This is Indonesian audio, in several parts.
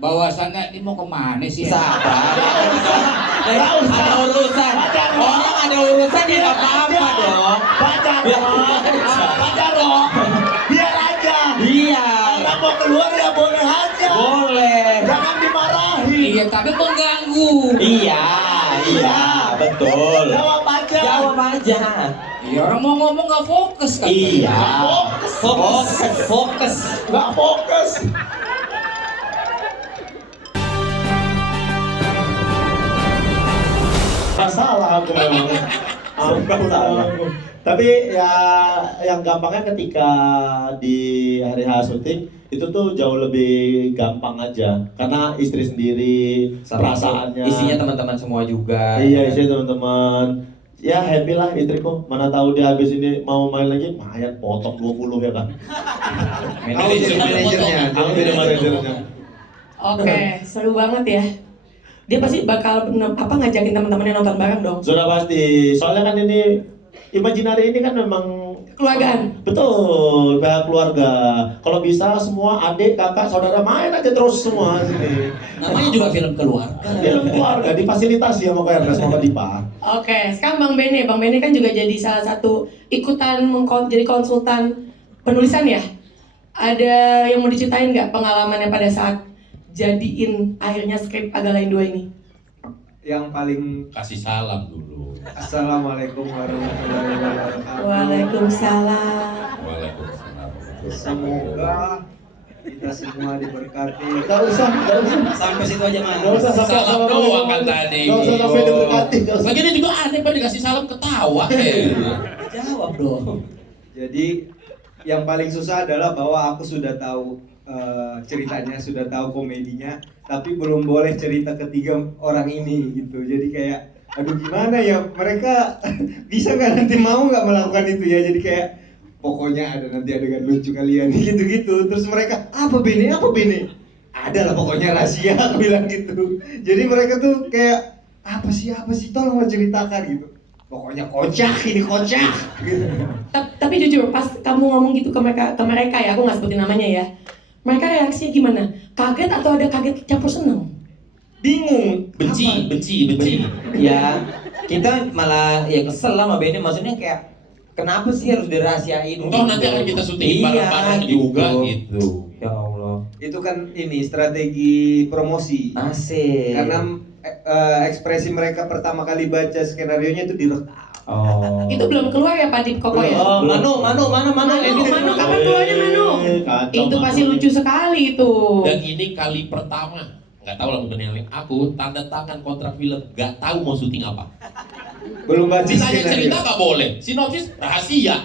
Bahwasannya ini mau kemana sih? Sabar. Ada urusan. Orang ada urusan ya nggak apa-apa dong. Baca dong. Biar aja. Iya. Orang mau keluar ya boleh aja. Boleh. Jangan dimarahi. Iya, tapi mengganggu. Iya, betul. Jawab aja. Jawab aja. Iya, orang mau ngomong nggak fokus kan? Iya. Fokus. Nggak fokus. Masalah aku memang. Salah. Tapi ya yang gampangnya ketika di hari H syuting itu tuh jauh lebih gampang aja karena istri sendiri, perasaannya. Isinya teman-teman semua juga. Iya, isinya teman-teman. Ya happy lah istriku. Mana tahu dia habis ini mau main lagi, lumayan potong 20 ya kan. Manajernya. Aku jadi manajernya. Oke, seru banget ya. Dia pasti bakal ngajakin teman-temannya nonton bareng dong. Sudah pasti. Soalnya kan ini Imaginary ini kan memang Keluargaan. betul, pihak keluarga. Kalau bisa semua adik, kakak, saudara main aja terus semua sini. Namanya juga film keluarga. Film keluarga difasilitasi sama Kak Ernest sama Dipa. Oke, sekarang Bang Bene. Bang Bene kan juga jadi salah satu ikutan jadi konsultan penulisan ya. Ada yang mau diceritain nggak pengalamannya pada saat jadiin akhirnya skrip Agak Lain 2 ini? Yang paling Kasih salam dulu. Assalamualaikum warahmatullahi wabarakatuh. Waalaikumsalam. Waalaikumsalam. Semoga kita semua diberkati. Gak usah. Sampai situ aja, Man. Gak usah sampai Salam doang kan tadi. Gak usah sampai diberkati. Gak usah. Lagi ini juga aneh pada dikasih salam ketawa. Jawab dong. Jadi yang paling susah adalah bahwa aku sudah tahu ceritanya, sudah tahu komedinya, tapi belum boleh cerita ketiga orang ini gitu. Jadi kayak, aduh gimana ya, mereka bisa nggak nanti mau nggak melakukan itu ya? Jadi kayak pokoknya ada nanti adegan lucu kalian gitu-gitu. Terus mereka apa Bene? Ada lah pokoknya rahasia, aku bilang gitu. Jadi mereka tuh kayak apa sih tolong mau ceritakan gitu. Pokoknya kocak gitu. Tapi jujur, pas kamu ngomong gitu ke mereka ya, aku nggak sebutin namanya ya. Mereka reaksinya gimana? Kaget atau ada kaget campur seneng? Bingung. Benci. Ya, kita malah ya kesel lah sama Benny. Maksudnya kayak kenapa sih harus dirahasiain? Toh nanti akan kita syuting bareng-bareng juga gitu. Ya Allah. Itu kan ini strategi promosi. Asik. Karena ekspresi mereka pertama kali baca skenarionya itu direkam. Oh. Itu belum keluar ya Pak Dip Koko ya? Manu, Manu, kapan keluarnya Manu? Kacau, Itu pasti Manu. lucu sekali itu. Dan ini kali pertama, nggak tahu lah mungkin yang lain. Aku tanda tangan kontrak film, nggak tahu mau syuting apa. Belum baca Ditanya skenario. cerita nggak boleh, sinopsis rahasia.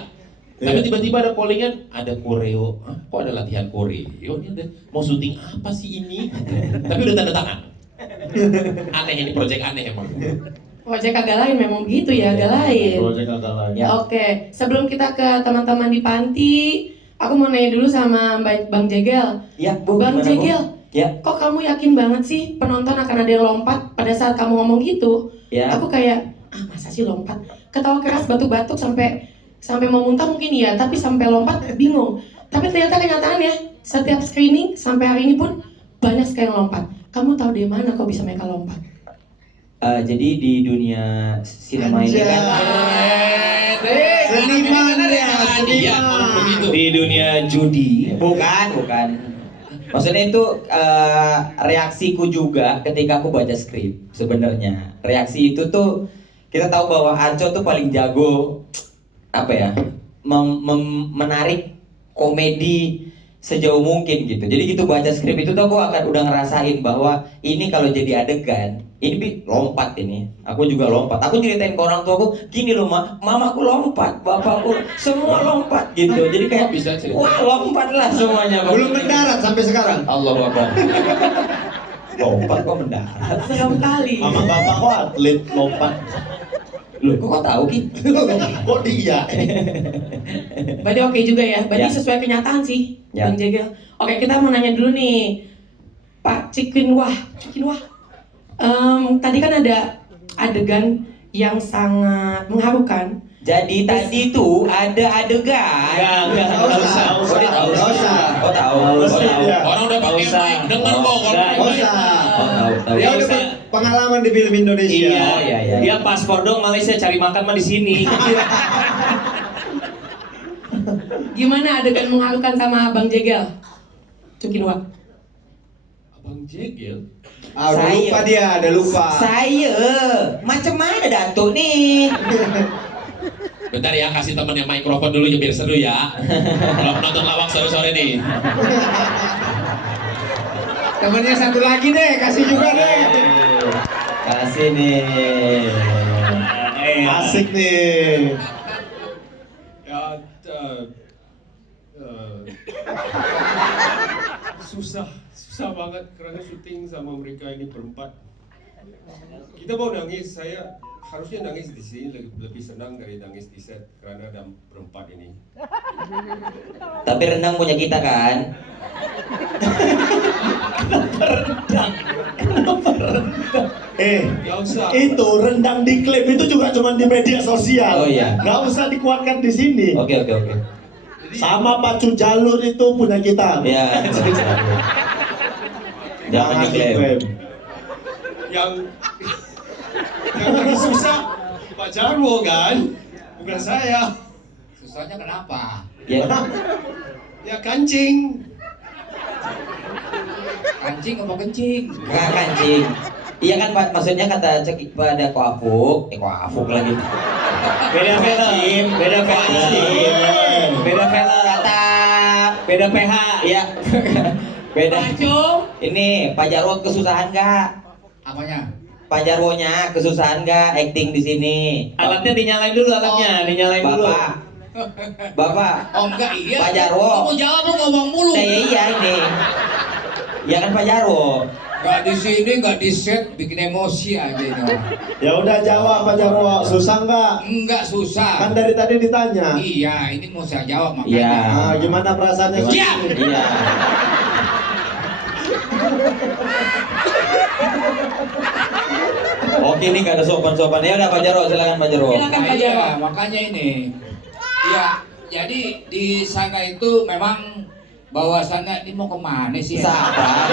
Tapi tiba-tiba ada callingan, ada koreo. Hah, kok ada latihan koreo? Ini ada mau syuting apa sih ini? Tapi udah tanda tangan. Aneh ini, project aneh emang. Project Agak Lain memang gitu ya, Agak Lain. Project Agak Lain. Ya oke, sebelum kita ke teman-teman di panti, aku mau nanya dulu sama Bang Jegel. Ya, Bu. Bang gimana, Bu? Jegel, Ya. kok kamu yakin banget sih penonton akan ada yang lompat pada saat kamu ngomong gitu? Ya. Aku kayak, masa sih lompat? Ketawa keras batuk-batuk sampai mau muntah mungkin ya, tapi sampai lompat bingung. Tapi ternyata kenyataannya setiap screening sampai hari ini pun banyak sekali yang lompat. Kamu tahu dari mana kok bisa mereka lompat? Jadi di dunia sinema ini kan Seniman ya, Begitu. di dunia judi, bukan. Maksudnya itu reaksiku juga ketika aku baca skrip. Sebenarnya reaksi itu tuh kita tahu bahwa Anco tuh paling jago apa ya, menarik komedi sejauh mungkin gitu. Jadi gitu baca skrip itu tuh aku akan udah ngerasain bahwa ini kalau jadi adegan ini lompat ini. Aku juga lompat. Aku ceritain ke orang tua aku, gini loh mamaku lompat, bapakku semua lompat gitu. Jadi kayak Bisa cerita. wah lompat lah semuanya. Belum mendarat sampai sekarang. Allahu Akbar. Lompat kok mendarat. Serem kali. Mama bapak kok atlet lompat. Loh, kok tahu Ki? Kok dia? Berarti oke juga ya, berarti Ya. sesuai kenyataan sih, Ya. Bang Jegel. Oke, kita mau nanya dulu nih, Pak Cikinwah. Tadi kan ada adegan yang sangat mengharukan, Jadi tadi tuh ada adegan. Nggak usah. Oh, dia tahu. Nggak usah. Oh, tahu. Mesti dia. Orang udah pakai Nggak usah. mic, denger kok kalau Nggak pakai mic. usah. Oh, tahu. Dia udah pengalaman di film Indonesia. Iya, Oh, iya. Dia paspor dong Malaysia, cari makan mah di sini. Gimana adegan mengharukan sama Abang Jegel? Cukin Wak. Abang Jegel. Ah, udah Saya. lupa dia, udah lupa. Saya macam mana Datuk nih? Bentar ya, kasih temen yang mikrofon dulu ya biar seru ya. Kalau nonton lawak sore-sore nih. Temennya satu lagi deh, kasih juga deh. Kasih nih. Asik nih. Ya, susah banget karena syuting sama mereka ini berempat. Kita mau nangis, saya harusnya nangis di sini lebih senang dari nangis di set karena ada berempat ini. Tapi rendang punya kita kan? Gak usah. Itu rendang diklaim itu juga cuma di media sosial. Oh, iya. Nggak usah dikuatkan di sini. Oke. Sama pacu jalur itu punya kita. Ya. Jangan diklaim. Yang lagi susah Pak Jarwo kan, bukan saya. Susahnya kenapa? Ya. Ya kancing. Kancing apa kencing? Nggak kancing. Iya kan Pak, maksudnya kata cek pada koafuk lagi. Beda film, beda film. Beda film. Kata Beda PH. iya. Beda. Pacu. Ini Pak Jarwo kesusahan nggak? Apanya? Pak Jarwonya kesusahan nggak acting di sini? Alatnya dinyalain dulu dinyalain dulu. Bapak. Oh enggak iya. Pak Jarwo. Kamu jawab lu ngomong mulu. Iya ini. Ya kan Pak Jarwo. Enggak di sini, enggak di set, bikin emosi aja ini orang. Ya udah jawab Pak Jarwo, susah nggak? Enggak susah. Kan dari tadi ditanya. Iya, ini mau saya jawab makanya. Iya. Nah, gimana perasaannya? Siap. Iya. Oke ini nggak ada sopan-sopan ya udah Pak Jarwo silakan Pak Jarwo. Silakan Pak Iya, Jarwo. makanya ini. Ya, jadi di sana itu memang bahwasannya ini mau kemana sih? Sabar.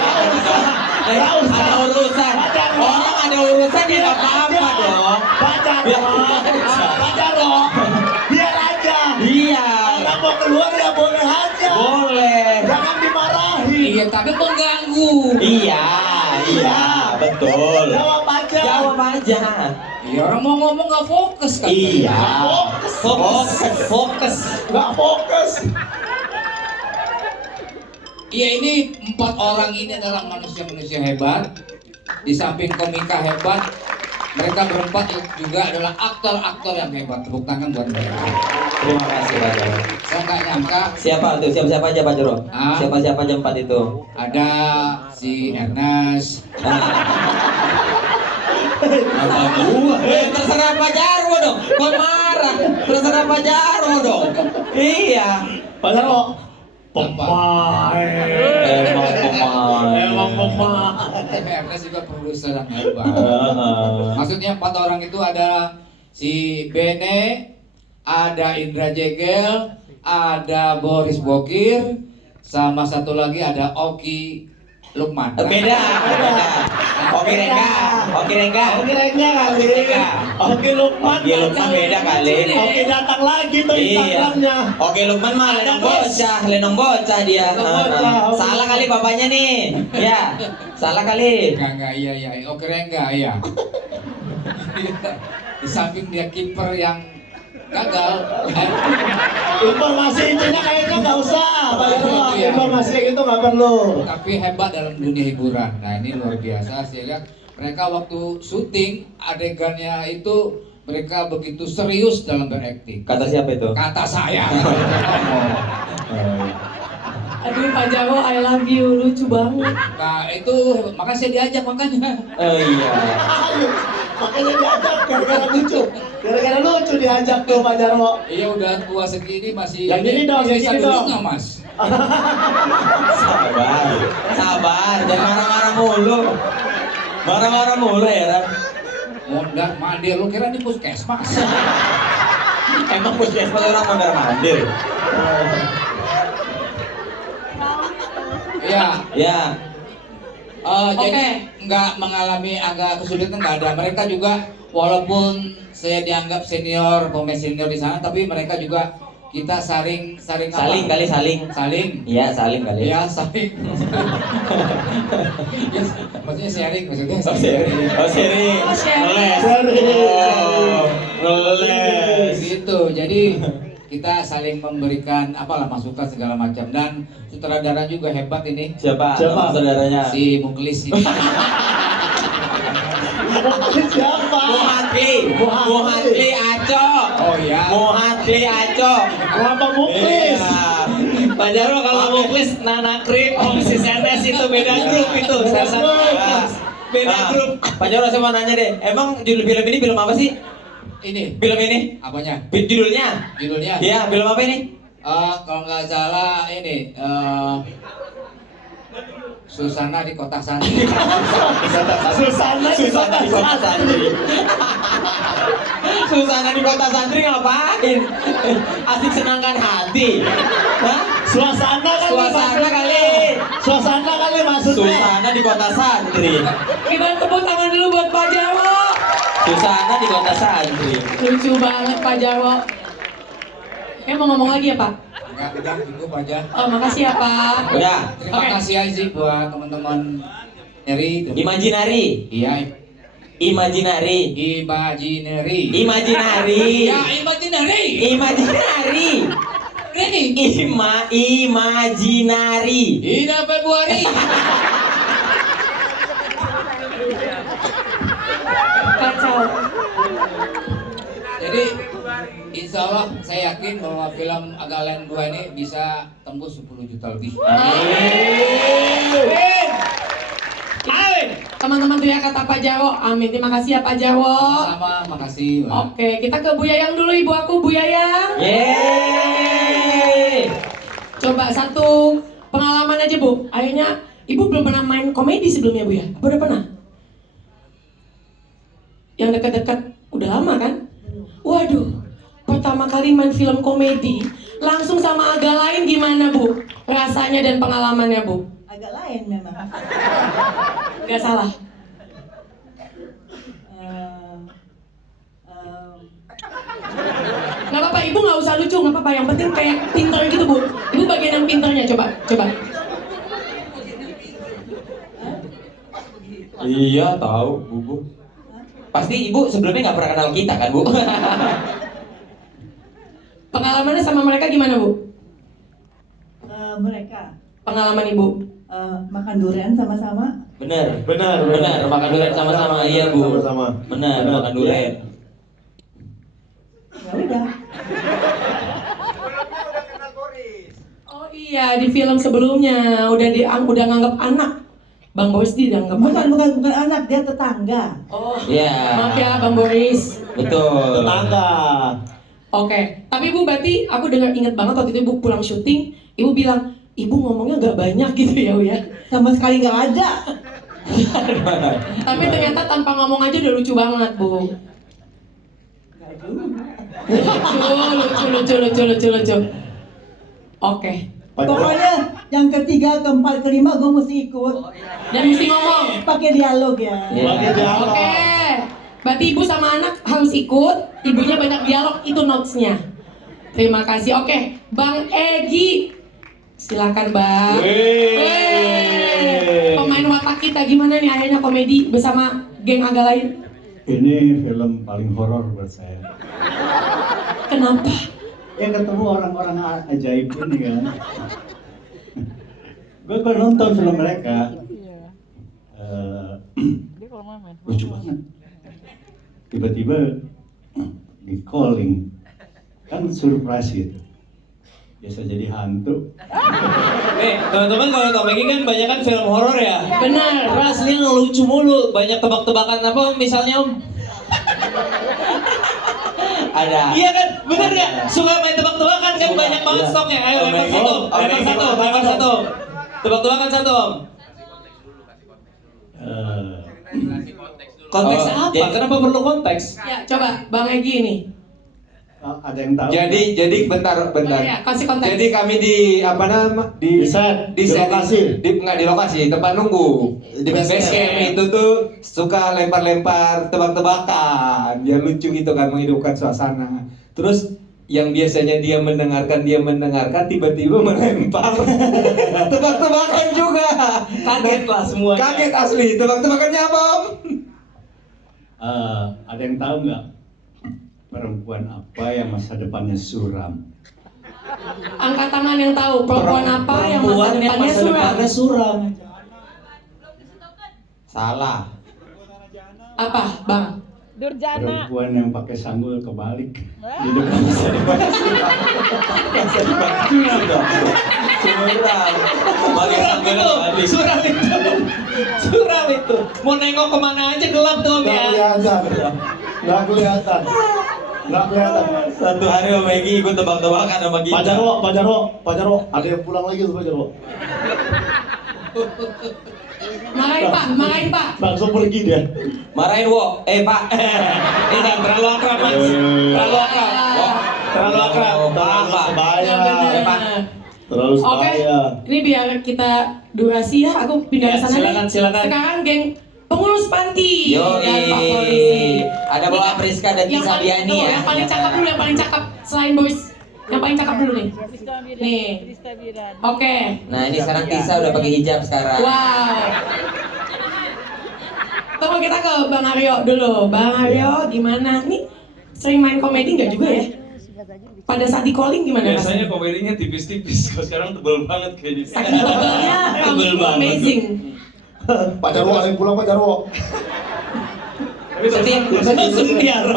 Ada urusan. Orang ada urusan ya nggak apa-apa dong. Pak Jarwo, Pak Jarwo, biar aja. Iya. Orang mau keluar ya boleh aja. Boleh. Jangan dimarahi. Iya, tapi mengganggu. Iya. Betul. Jawab aja. Jawab aja. Iya, orang mau ngomong nggak fokus kan? Iya. Fokus. Nggak fokus. Iya, ini 4 orang ini adalah manusia-manusia hebat. Di samping komika hebat, mereka berempat juga adalah aktor-aktor yang hebat. Tepuk tangan buat mereka. Terima kasih Pak Jarwo. Saya nggak nyangka Siapa tuh? Siapa aja Pak Jarwo? Ah. Siapa aja 4 itu? ada si Ernest, Apa gua? Terserah Pak Jarwo dong. Kok marah? Terserah Pak Jarwo dong. Iya. Pak Jarwo. Emang pemain. Ernest juga produser yang hebat. Maksudnya 4 orang itu ada si Bene, ada Indra Jegel, ada Boris Bokir, sama satu lagi ada Oki Lukman. Beda. Oke Rengga Oke kali. Oke Lukman. Oke Lukman beda kali. Oke datang lagi tuh Instagramnya. Oke Lukman mah lenong bocah dia. Bocah. Salah kali bapaknya nih. Ya, salah kali. Enggak, iya. Oke Rengga, iya. Di samping dia kiper yang gagal. Informasi intinya kayaknya nggak usah, Pak Jarwo. Iya. Informasi kayak gitu nggak perlu. Tapi hebat dalam dunia hiburan. Nah, ini luar biasa. Saya lihat mereka waktu syuting adegannya itu mereka begitu serius dalam berakting. Kata siapa itu? Kata saya. Aduh Pak Jarwo, I love you, lucu banget. Nah, itu makanya saya diajak makanya. Oh iya. Ayo, makanya diajak gara-gara lucu. Gara-gara lucu diajak tuh Pak Jarwo. Iya udah tua segini masih Yang ini dong, yang bisa ini duduk dong. nggak, Mas? Sabar, jangan marah-marah mulu. Marah-marah mulu ya, Ran. Mondar mandir lu kira ini puskesmas. Emang puskesmas orang mondar mandir. Iya. Ya. Jadi nggak mengalami agak kesulitan, nggak ada. Mereka juga walaupun saya dianggap senior, pemain senior di sana, tapi mereka juga kita saling Saling kali saling. saling. Iya, saling kali. Ya saling. Yes, maksudnya sharing maksudnya. Oh, seri. Oh, seri. Oh, sharing. Ngeles. Oh, ngeles. Gitu. Jadi kita saling memberikan apalah masukan segala macam, dan sutradara juga hebat ini. Siapa? Siapa? Saudaranya? Si Muklis ini. Siapa? Muhatli Aco. Oh iya. Muhatli Aco. Kenapa Muklis? Iya. Pak Jarwo kalau Muklis Nana Krim, Om si Senes itu beda grup itu. Saya beda grup. Pak Jarwo, saya mau nanya deh. Emang judul film ini film apa sih? Ini Film ini? apanya? Judulnya? Judulnya? Iya, film apa ini? Kalau nggak salah ini Susana di Kota Santri. Susana di Kota Santri. Susana di Kota Santri ngapain? Asik senangkan hati. Hah? Suasana kali. Suasana kali. Suasana kali maksudnya. Susana di Kota Santri. Kita tepuk tangan dulu buat Pak Jarwo. Susana di Kota Santri. Lucu banget Pak Jarwo. Mau ngomong lagi ya Pak? Enggak, udah cukup aja. Oh makasih ya Pak. Udah. Terima Oke. kasih aja sih buat teman-teman Eri. Imajinari. Iya, Imajinari. Imaginary. Imajinari. Ya, Imaginary. Imajinari. Ini. Imajinari. Ida Februari. Kacau. Jadi insya Allah saya yakin bahwa film Agalan 2 ini bisa tembus 10 juta lebih. Amin. Amin. Teman-teman tuh ya kata Pak Jarwo. Amin. Terima kasih ya Pak Jarwo. Sama, makasih. Pak. Oke, kita ke Bu Yayang dulu, ibu aku Bu Yayang. Yeay. Coba satu pengalaman aja Bu. Akhirnya ibu belum pernah main komedi sebelumnya Bu ya? Apa udah pernah? Yang dekat-dekat udah lama kan? Waduh, pertama kali main film komedi langsung sama agak lain gimana Bu? Rasanya dan pengalamannya Bu? Agak lain memang. Gak salah. Gak apa-apa, ibu gak usah lucu, gak apa-apa. Yang penting kayak pinter gitu Bu. Ibu bagian yang pinternya, coba. Iya, tahu, Bu. Pasti Ibu sebelumnya nggak pernah kenal kita kan, Bu? Pengalamannya sama mereka gimana Bu? Mereka Pengalaman ibu? makan durian sama-sama. Bener, Benar. makan durian sama-sama, iya Bu. Sama-sama. Bener, makan durian. Ya udah. Oh iya, di film sebelumnya udah nganggap anak. Bang Boris dianggap anak. Bukan anak, dia tetangga. Oh, Iya. maaf ya Bang Boris. Betul. Tetangga. Oke, tapi ibu berarti aku ingat banget waktu itu ibu pulang syuting, ibu bilang, ibu ngomongnya nggak banyak gitu ya, Bu ya. Sama sekali nggak ada. Tapi ternyata tanpa ngomong aja udah lucu banget, Bu. Lucu. Oke. Pokoknya yang ketiga, keempat, kelima gue mesti ikut. Dan mesti ngomong. Pakai dialog ya. Pakai dialog. Oke. Berarti ibu sama anak harus ikut, ibunya banyak dialog, itu notes-nya. Terima kasih. Oke, Bang Egi. Silakan, Bang. Wey. Pemain watak kita gimana nih akhirnya komedi bersama geng agak lain? Ini film paling horor buat saya. Kenapa? Ya ketemu orang-orang ajaib ini kan. Gue nonton film mereka. Lucu banget. Tiba-tiba di calling, kan surprise gitu. Biasa jadi hantu. Nih, teman-teman kalau Tom Egi kan banyak kan film horor ya. Benar. Ras dia ngelucu mulu, banyak tebak-tebakan apa misalnya Om? Ada. Iya kan, bener ya? Suka main tebak-tebakan kan Suka, banyak banget iya. stoknya. Ayo Om lempar Egi, satu, Om Egi, lempar satu. Tebak-tebakan satu Om. Konteks Oh, apa? jadi- Kenapa perlu konteks? Ya, coba Bang Egi ini. Ada yang tahu? Jadi bentar. Oh, iya, kasih konteks. Jadi kami di apa nama Di set, di lokasi. Nggak di lokasi, tempat nunggu. Di base camp. Itu tuh suka lempar-lempar tebak-tebakan, biar lucu gitu kan, menghidupkan suasana. Terus yang biasanya dia mendengarkan tiba-tiba melempar tebak-tebakan juga. Kaget lah semuanya. Kaget asli. Tebak-tebakannya apa, Om? Ada yang tahu nggak perempuan apa yang masa depannya suram? Angkat tangan yang tahu perempuan apa yang masa depannya suram. Salah. Apa, Bang? Durjana. Perempuan yang pakai sanggul kebalik di depan masa depannya suram. Masa depannya suram dong. Suram itu. Mau nengok kemana aja gelap tuh Om ya. Nggak kelihatan. Satu hari Om Egi ikut tebak-tebakan sama kita. Pak Jarwo, ada yang pulang lagi tuh Pak Jarwo. Marahin Pak. Langsung pergi dia. Marahin Wo. Pak. Ini jangan terlalu akrab Mas. Terlalu akrab. Terlalu akrab. Sebaya. Bener. Terlalu Oke, sebaya. ini biar kita durasi ya, aku pindah Ya, ke sana nih. silakan. Sekarang geng pengurus panti Yoi. dan Pak Polisi. Ada Bapak Priska dan Yang Tisa paling- Biani tuh, ya. Yang paling cakep dulu, yang paling cakep selain boys. Yang paling cakep dulu nih. Nih. Oke. Nah ini sekarang Tisa udah pakai hijab sekarang. Wow. Tunggu kita ke Bang Aryo dulu. Bang Aryo gimana? Nih sering main komedi nggak juga ya? Pada saat di calling gimana Mas? Biasanya komedinya tipis-tipis, kalau sekarang tebel banget kayaknya. Saking tebalnya, Tebel banget. amazing. Pak Jarwo, ada yang pulang Pak Jarwo. Tapi Setiap Langsung diarah.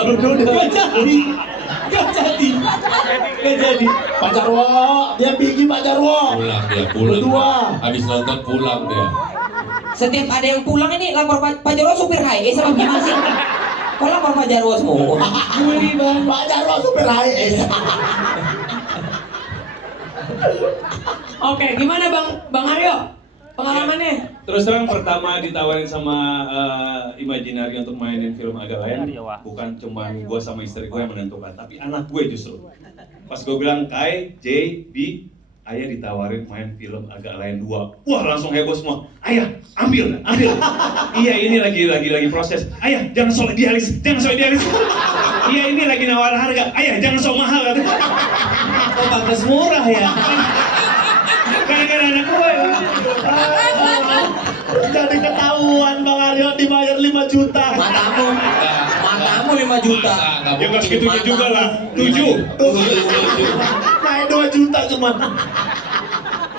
Gak jadi. Pak Jarwo, dia pergi Pak Jarwo. Pulang. Berdua. Habis nonton pulang dia. setiap ada yang pulang ini lapor Pak Jarwo supir HIS sama gimana sih? Kok lapor Pak Jarwo semua? Pak Jarwo supir HIS. Oke, gimana Bang Aryo? Pengalamannya? terus terang pertama ditawarin sama Imaginary untuk mainin film agak lain, bukan cuma gue sama istri gue yang menentukan, tapi anak gue justru. Pas gue bilang Kai, J, B, ayah ditawarin main film agak lain 2. Wah langsung heboh semua. Ayah, ambil. Iya ini lagi proses. Ayah, jangan sok idealis. Iya ini lagi nawar harga. Ayah, jangan sok mahal. Kok pantas murah ya? Gara-gara anak gue. Jadi ketahuan Bang Aryo dibayar 5 juta. Matamu 5 juta. Ya nggak segitunya juga lah. 7. Naik 2 juta cuman.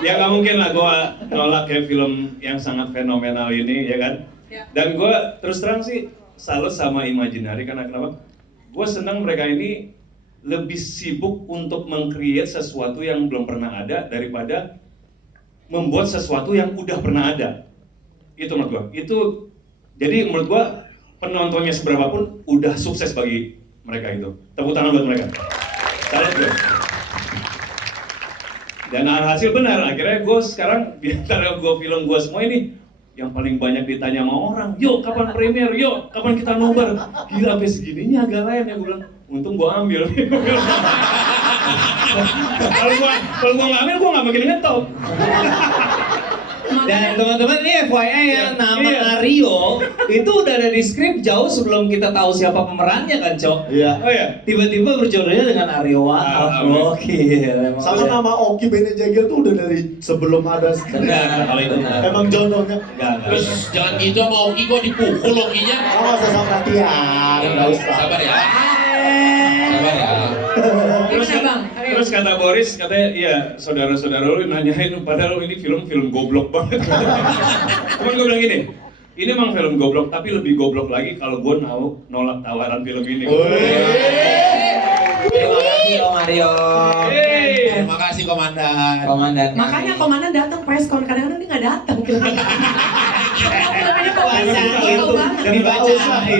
Ya nggak mungkin lah gue nolak kayak film yang sangat fenomenal ini, ya kan? Dan gue terus terang sih salut sama Imaginary karena kenapa? Gue senang mereka ini lebih sibuk untuk meng-create sesuatu yang belum pernah ada daripada membuat sesuatu yang udah pernah ada. Itu menurut gue. Jadi menurut gue penontonnya seberapapun udah sukses bagi mereka itu. Tepuk tangan buat mereka. Salut gue. Dan hasil benar, akhirnya gue sekarang di antara film gue semua ini yang paling banyak ditanya sama orang, yuk kapan premier, yuk kapan kita nobar. Gila sampai segininya agak lain ya, gue bilang, untung gue ambil. Kalau gue nggak ambil, gue nggak begini ngetop. Dan teman-teman ini FYI ya, nama Aryo itu udah ada di skrip jauh sebelum kita tahu siapa pemerannya kan, Cok? Iya. Oh ya. Tiba-tiba berjodohnya dengan Aryo Wahab. Gokil. Sama nama Oki Bene Jagel tuh udah dari sebelum ada skrip. Benar, kalau itu benar. Emang jodohnya. Terus jangan gitu sama Oki, kok dipukul Okinya. Oh, nggak usah sama perhatian. Nggak usah. Sabar ya. Sabar ya. Gimana Bang? Terus kata Boris, katanya, iya saudara-saudara lu nanyain, padahal ini film goblok banget. Cuman gue bilang gini, ini emang film goblok, tapi lebih goblok lagi kalau gue nolak tawaran film ini. Terima kasih Om Aryo. Terima kasih Komandan. Makanya komandan datang preskon, kadang-kadang dia nggak datang.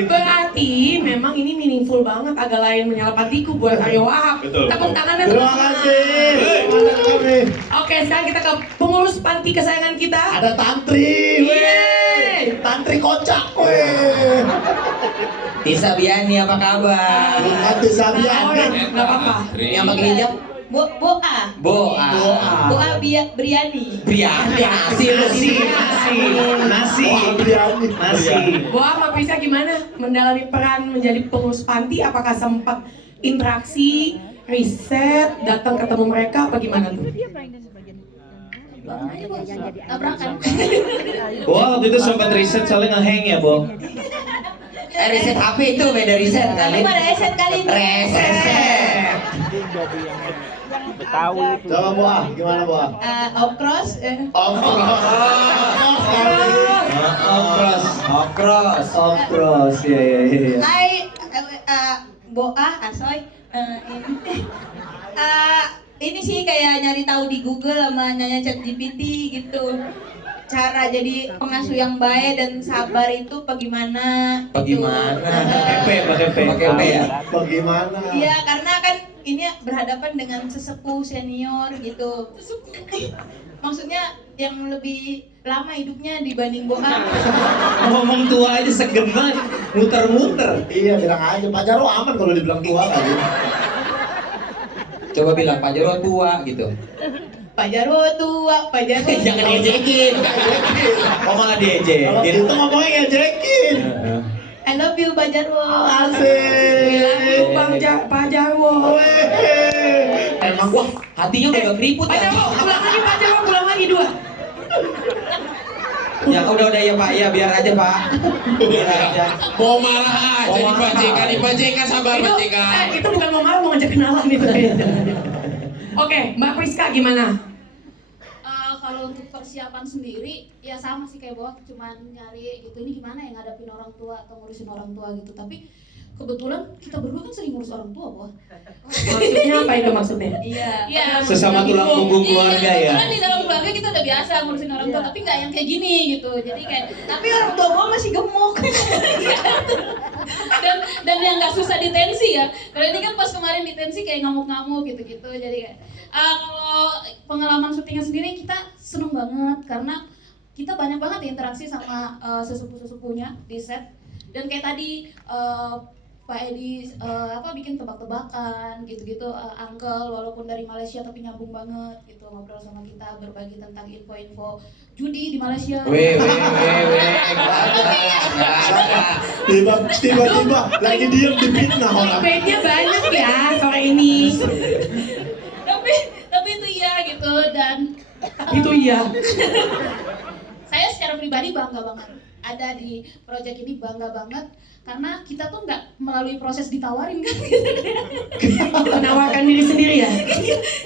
Berarti memang ini meaningful banget, agak lain menyala hatiku buat Aryo Wahab. Betul. Tepuk tangannya. Terima kasih. Komandan kami. Oke, sekarang kita ke pengurus panti kesayangan kita. Ada tantri. Yeay. Tantri kocak. Weh. Tisa Biani apa kabar? Bukan Tisa Oh, Biani. nggak apa-apa. Yang pakai hijab? Boa. Boa. Boa Briani. Briani nasi. Wah, Biani. Boa sama Prisa gimana mendalami peran menjadi pengurus panti? Apakah sempat interaksi, riset, datang ketemu mereka, apa gimana tuh? Tabrakan. Wah, waktu itu sempat riset soalnya ngehang ya, Bo. Riset HP itu beda riset kali. Pada riset kali ini. Riset. Coba Boa, gimana Boa? Okros. Okros, ya. Hai, Boa, Asoy. Ini sih kayak nyari tahu di Google sama nanya ChatGPT gitu. Cara jadi pengasuh yang baik dan sabar itu bagaimana? Bagaimana? Pakai P ya. Bagaimana? Iya, karena kan ini berhadapan dengan sesepuh senior gitu. Maksudnya yang lebih lama hidupnya dibanding Boa. Ngomong tua aja segen banget, muter-muter. Iya, bilang aja Pak Jarwo aman kalau dibilang tua kali. Coba bilang Pak Jarwo tua gitu. Pak Jarwo tua, Pak Jarwo. Jangan ngejekin. Kok malah diejek? Kalau gitu ngomongnya ngejekin. I love you Pak Jarwo. Asik. Pak Jarwo. Emang wah, hatinya udah keriput Pak ya. Jarwo, pulang lagi Pak Jarwo, pulang lagi 2. Ya udah ya Pak, ya biar aja Pak. Biar aja. Mau marah aja Mau di Pak JK, sabar Pak JK. Itu bukan mau marah, mau ngajak kenalan itu. Oke, Mbak Priska gimana? Kalau untuk persiapan sendiri ya sama sih kayak Boa, cuman nyari gitu ini gimana ya ngadapin orang tua atau ngurusin orang tua gitu. Tapi kebetulan kita berdua kan sering ngurus orang tua, Boa. Maksudnya apa itu maksudnya? Iya. Sesama tulang punggung keluarga ya. Kebetulan di dalam keluarga kita udah biasa ngurusin orang tua, tapi nggak yang kayak gini gitu. Jadi kayak tapi orang tua Boa masih gemuk. dan yang nggak susah ditensi ya. Kalau ini kan pas kemarin ditensi kayak ngamuk-ngamuk gitu-gitu. Jadi kayak kalau pengalaman syutingnya sendiri kita seneng banget karena kita banyak banget interaksi sama sesepuh-sesepuhnya di set. Dan kayak tadi Pak Edi bikin tebak-tebakan gitu-gitu, uncle walaupun dari Malaysia tapi nyambung banget gitu, ngobrol sama kita, berbagi tentang info-info judi di Malaysia. Tiba-tiba lagi diem dipitnah orang. Clickbaitnya banyak ya sore ini. tapi itu iya gitu, dan Itu iya. saya secara pribadi bangga banget ada di proyek ini, bangga banget karena kita tuh nggak melalui proses ditawarin kan. Menawarkan diri sendiri ya.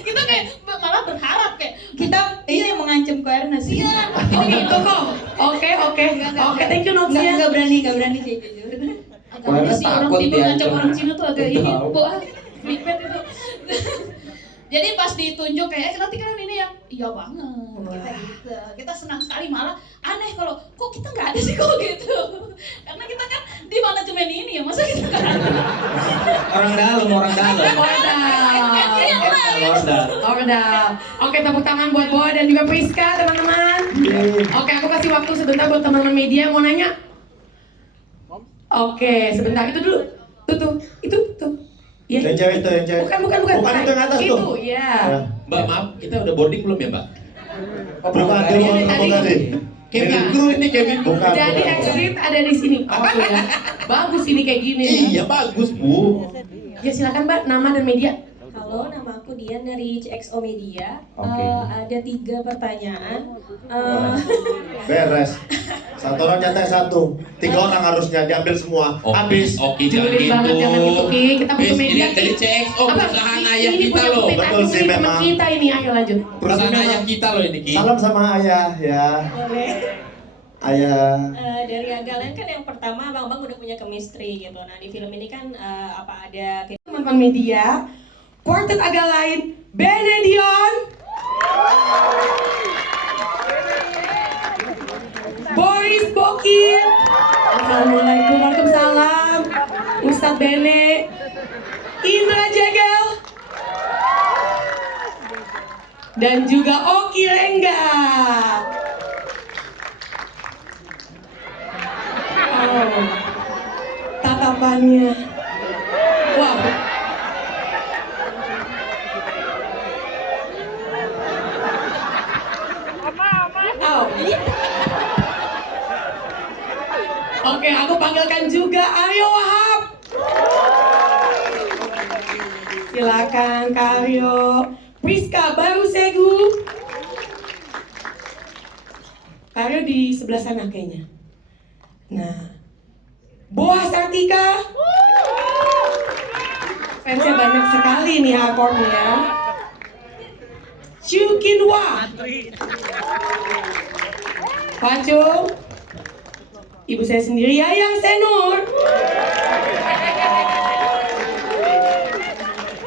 Kita kayak malah berharap kayak kita yang mengancam Kuernas. Iya. Ini gitu kok. Oke, thank you Notsia. Nggak berani kayak gitu. Agak sih orang takut timur dia, ngancam Cok. orang Cina tuh agak ini, Tahu. Boa. Big bad itu. Jadi pas ditunjuk kayak nanti kan ini yang iya banget kita gitu. Kita senang sekali, malah aneh kalau kok kita nggak ada sih kok gitu. Karena kita kan di manajemen ini ya, masa kita nggak ada. Orang dalam. Ordal. Oke, tepuk tangan buat Boa dan juga Priska, teman-teman. Oke, aku kasih waktu sebentar buat teman-teman media yang mau nanya. Oke, sebentar itu dulu. Itu tuh. Iya. Yang cewek itu, yang cewek. Bukan. Bukan itu yang atas tuh. Itu, ya. Mbak maaf, kita udah boarding belum ya Mbak? Belum ada orang Tadi. tadi. Kevin Kru ini Kevin Kru. Bukan. Jadi exit ada di sini. Oh ya. Bagus ini kayak gini. Iya bagus Bu. Ya silakan Mbak, nama dan media. Halo, nama aku Dian dari CXO Media. Oke. Ada 3 pertanyaan. Beres. Satu orang nyatai 1. 3 orang harusnya diambil semua. Habis. Oke, jangan Julid gitu. banget, jangan gitu Ki. Kita butuh media Dari Ki. CXO Apa? perusahaan ayah Ini kita punya loh. pemberitaan Betul sih, ini teman memang. kita ini, ayo lanjut. Perusahaan ayah kita loh ini Ki. Salam sama ayah ya. Boleh. Ayah. Dari kalian kan yang pertama abang-abang udah punya chemistry gitu. Nah di film ini kan apa ada Teman-teman media, quartet agak lain, Benedion, Boris Bokir, Assalamualaikum, waalaikumsalam, Ustadz Bene, Indra Jegel, dan juga Oki Lengga. depannya. Wow. Oh. Oke, aku panggilkan juga Aryo Wahab. Silakan Kak Aryo. Priska Baru Segu. Kak Aryo di sebelah sana kayaknya. Nah, Boa Sartika. Fansnya banyak sekali nih hardcore-nya. Chu Kinwa. Pacung. Ibu saya sendiri, Yayang Senur.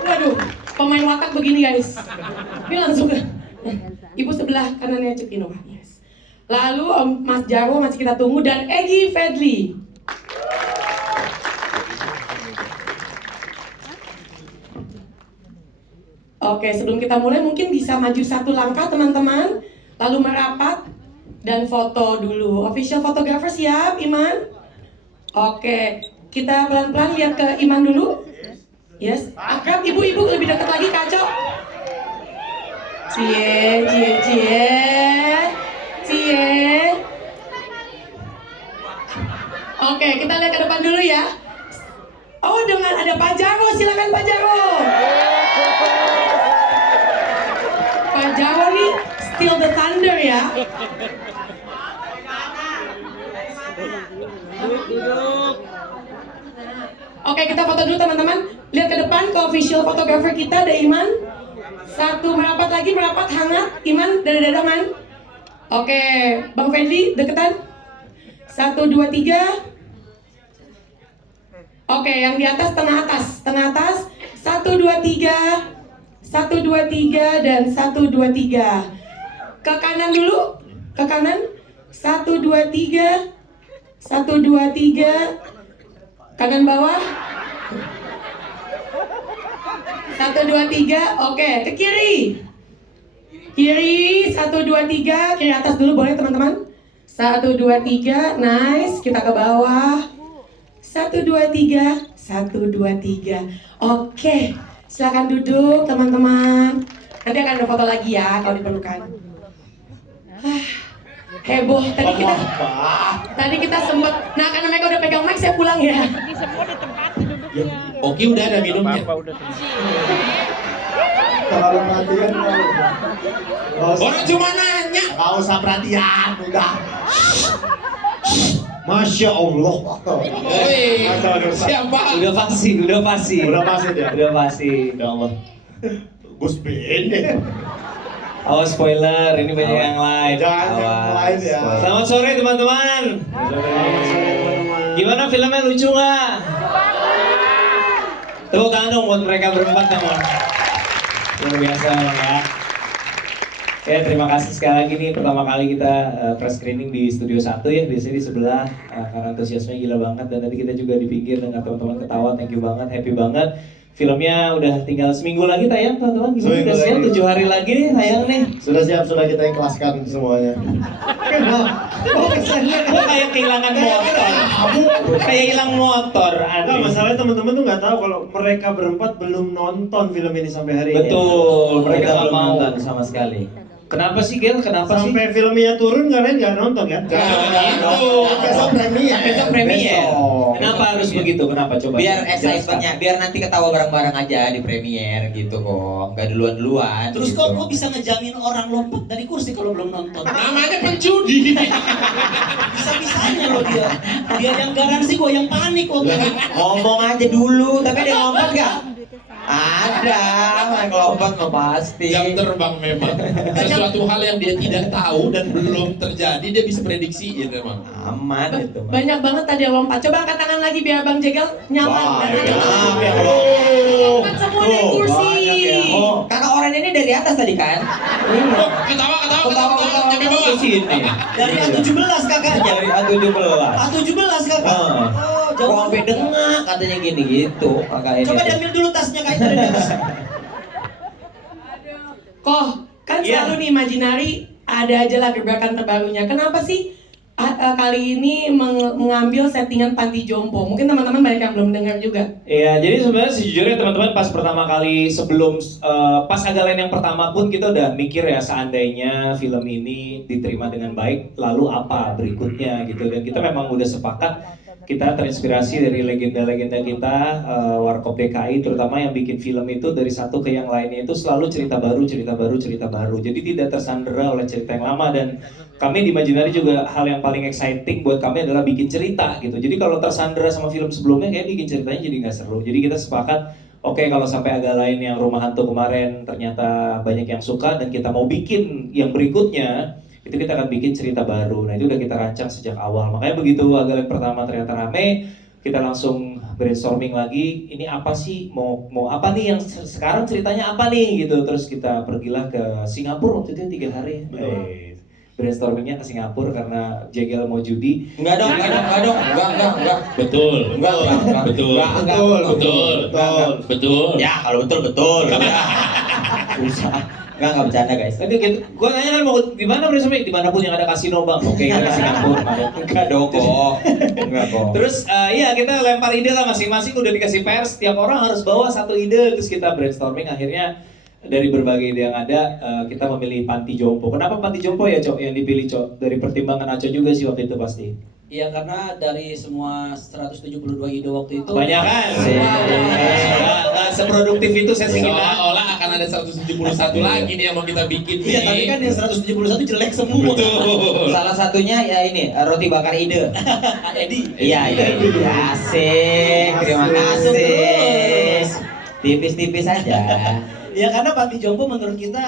Waduh, pemain watak begini guys. Ini langsung ke ibu sebelah kanannya Chu Kinwa. Yes. Lalu Mas Jarwo masih kita tunggu dan Egy Fedli. Oke, sebelum kita mulai mungkin bisa maju satu langkah teman-teman, lalu merapat dan foto dulu. Official photographer siap, Iman? Oke, kita pelan-pelan lihat ke Iman dulu. Yes, akrab ibu-ibu lebih dekat lagi, Kacok. Cie, cie, cie, cie. Oke, kita lihat ke depan dulu ya. Oh, dengan ada Pak Jarwo, silakan Pak Jarwo. Pak Jarwo nih Still the Thunder ya. Oke, kita foto dulu teman-teman. Lihat ke depan ke official photographer kita ada Iman. Satu merapat lagi, merapat hangat. Iman, dada-dada man. Oke, Bang Fedli deketan. 1, 2, 3. Oke, yang di atas tengah atas. Tengah atas. 1, 2, 3. 1, 2, 3 dan 1, 2, 3. Ke kanan dulu. Ke kanan. 1, 2, 3. 1, 2, 3. Kanan bawah. 1, 2, 3. Oke, ke kiri. Kiri. 1, 2, 3. Kiri atas dulu boleh teman-teman. 1, 2, 3. Nice. Kita ke bawah. 1, 2, 3. 1, 2, 3. Oke. Silakan duduk teman-teman. Nanti akan ada foto lagi ya kalau diperlukan. Heboh tadi kita sempet. Nah karena mereka udah pegang mic saya pulang ya. Oki udah ada minumnya. Terlalu perhatian. Orang cuma nanya. Gak usah perhatian, udah. Masya Allah. Siapa? Udah pasti. Udah pasti ya. Udah pasti. Ya Allah. Gus Ben. Awas spoiler, ini banyak yang live. Jangan yang lain ya. Selamat sore teman-teman. Gimana filmnya, lucu nggak? Tepuk tangan dong buat mereka berempat teman. Luar biasa ya. Ya terima kasih sekali lagi nih, pertama kali kita press screening di Studio 1 ya, biasanya di sebelah karena antusiasmenya gila banget dan nanti kita juga di pinggir dengan teman-teman ketawa, thank you banget, happy banget. Filmnya udah tinggal seminggu lagi tayang teman-teman, gimana udah siap 7 hari lagi nih tayang nih? Sudah siap, sudah kita ikhlaskan semuanya. Kok kayak kehilangan motor? Kayak hilang motor. Nah, masalahnya teman-teman tuh nggak tahu kalau mereka berempat belum nonton film ini sampai hari ini. Betul, mereka belum nggak mau nonton sama sekali. Kenapa sih Gel? Kenapa sih? Sampai filmnya turun kalian nggak nonton kan? Besok premier. Besok premier. Kenapa harus begitu? Kenapa coba? Biar jelaskan. excitementnya, biar nanti ketawa bareng-bareng aja di premier gitu kok, nggak duluan-duluan. Terus gitu. kok bisa ngejamin orang lompat dari kursi kalau belum nonton? Namanya penjudi. Bisa-bisanya loh dia. Dia yang garansi, gua yang panik loh. Ngomong aja dulu, tapi dia lompat nggak? Ada, main lompat mah pasti. Jam terbang memang. Sesuatu hal yang dia tidak tahu dan belum terjadi dia bisa prediksiin memang. Aman itu. Banyak banget tadi yang lompat. Coba angkat tangan lagi biar Bang Jegel nyaman. Lompat semua dari kursi. Kakak orang ini dari atas tadi kan? Ketawa. Ke sini. Dari A17 kakak. Dari A17. A17 kakak. Oh, jauh sampai dengak katanya gini gitu kakak ini. Coba diambil dulu tasnya kak dari atas. Kok kan Iya. selalu nih Imaginary ada aja lah gebrakan terbarunya. Kenapa sih kali ini mengambil settingan panti jompo. Mungkin teman-teman banyak yang belum dengar juga. Iya, jadi sebenarnya sejujurnya teman-teman pas pertama kali sebelum pas agak lain yang pertama pun kita udah mikir ya seandainya film ini diterima dengan baik, lalu apa berikutnya gitu. Dan kita memang udah sepakat kita terinspirasi dari legenda-legenda kita, Warkop DKI terutama yang bikin film itu dari satu ke yang lainnya itu selalu cerita baru. Jadi tidak tersandera oleh cerita yang lama dan kami di Imaginary juga hal yang paling exciting buat kami adalah bikin cerita gitu. Jadi kalau tersandera sama film sebelumnya kayak bikin ceritanya jadi nggak seru. Jadi kita sepakat, oke, kalau sampai agak lain yang Rumah Hantu kemarin ternyata banyak yang suka dan kita mau bikin yang berikutnya, itu kita akan bikin cerita baru. Nah itu udah kita rancang sejak awal. Makanya begitu agak lain pertama ternyata rame, kita langsung brainstorming lagi. Ini apa sih? Mau apa nih yang sekarang ceritanya apa nih gitu. Terus kita pergilah ke Singapura waktu itu 3 hari. Brainstormingnya ke Singapura karena Jegel mau judi. Enggak dong. Betul. Ya kalau betul. Susah. Enggak bercanda guys. Tadi gitu, gue nanya kan mau di mana brainstorming? Dimanapun yang ada kasino bang. Oke, kita ke Singapura. Enggak dong kok. Terus iya kita lempar ide lah masing-masing udah dikasih pers. Setiap orang harus bawa satu ide terus kita brainstorming. Akhirnya dari berbagai ide yang ada kita memilih Panti Jompo. Kenapa Panti Jompo ya Cok yang dipilih Cok? Dari pertimbangan Aco juga sih waktu itu pasti. Iya karena dari semua 172 ide waktu itu banyak kan? Nggak seproduktif itu sesi kita. Seolah-olah akan ada 171 lagi nih yang mau kita bikin nih. Iya tapi kan yang 171 jelek semua. Betul. Salah satunya ya ini roti bakar ide. Edi. Iya. Asik. Terima kasih. Tipis-tipis aja. Ya karena Panti Jompo menurut kita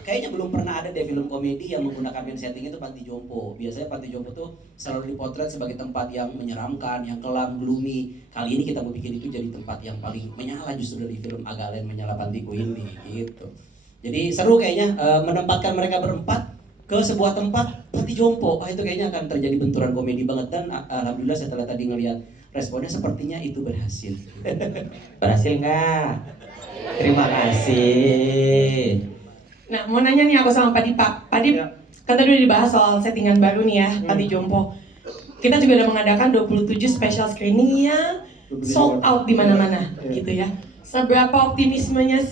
kayaknya belum pernah ada deh film komedi yang menggunakan setting itu Panti Jompo. Biasanya Panti Jompo tuh selalu dipotret sebagai tempat yang menyeramkan, yang kelam, gloomy. Kali ini kita mau bikin itu jadi tempat yang paling menyala justru dari film Agak Lain Menyala Pantiku ini gitu. Jadi seru kayaknya menempatkan mereka berempat ke sebuah tempat Panti Jompo. Itu kayaknya akan terjadi benturan komedi banget dan alhamdulillah setelah tadi ngelihat responnya sepertinya itu berhasil. Berhasil nggak? Terima kasih. Nah, mau nanya nih aku sama Pak Dip, kan tadi udah dibahas soal settingan baru nih ya, Panti Jompo. Kita juga udah mengadakan 27 special screening yang sold out di mana-mana gitu ya. Seberapa optimisnya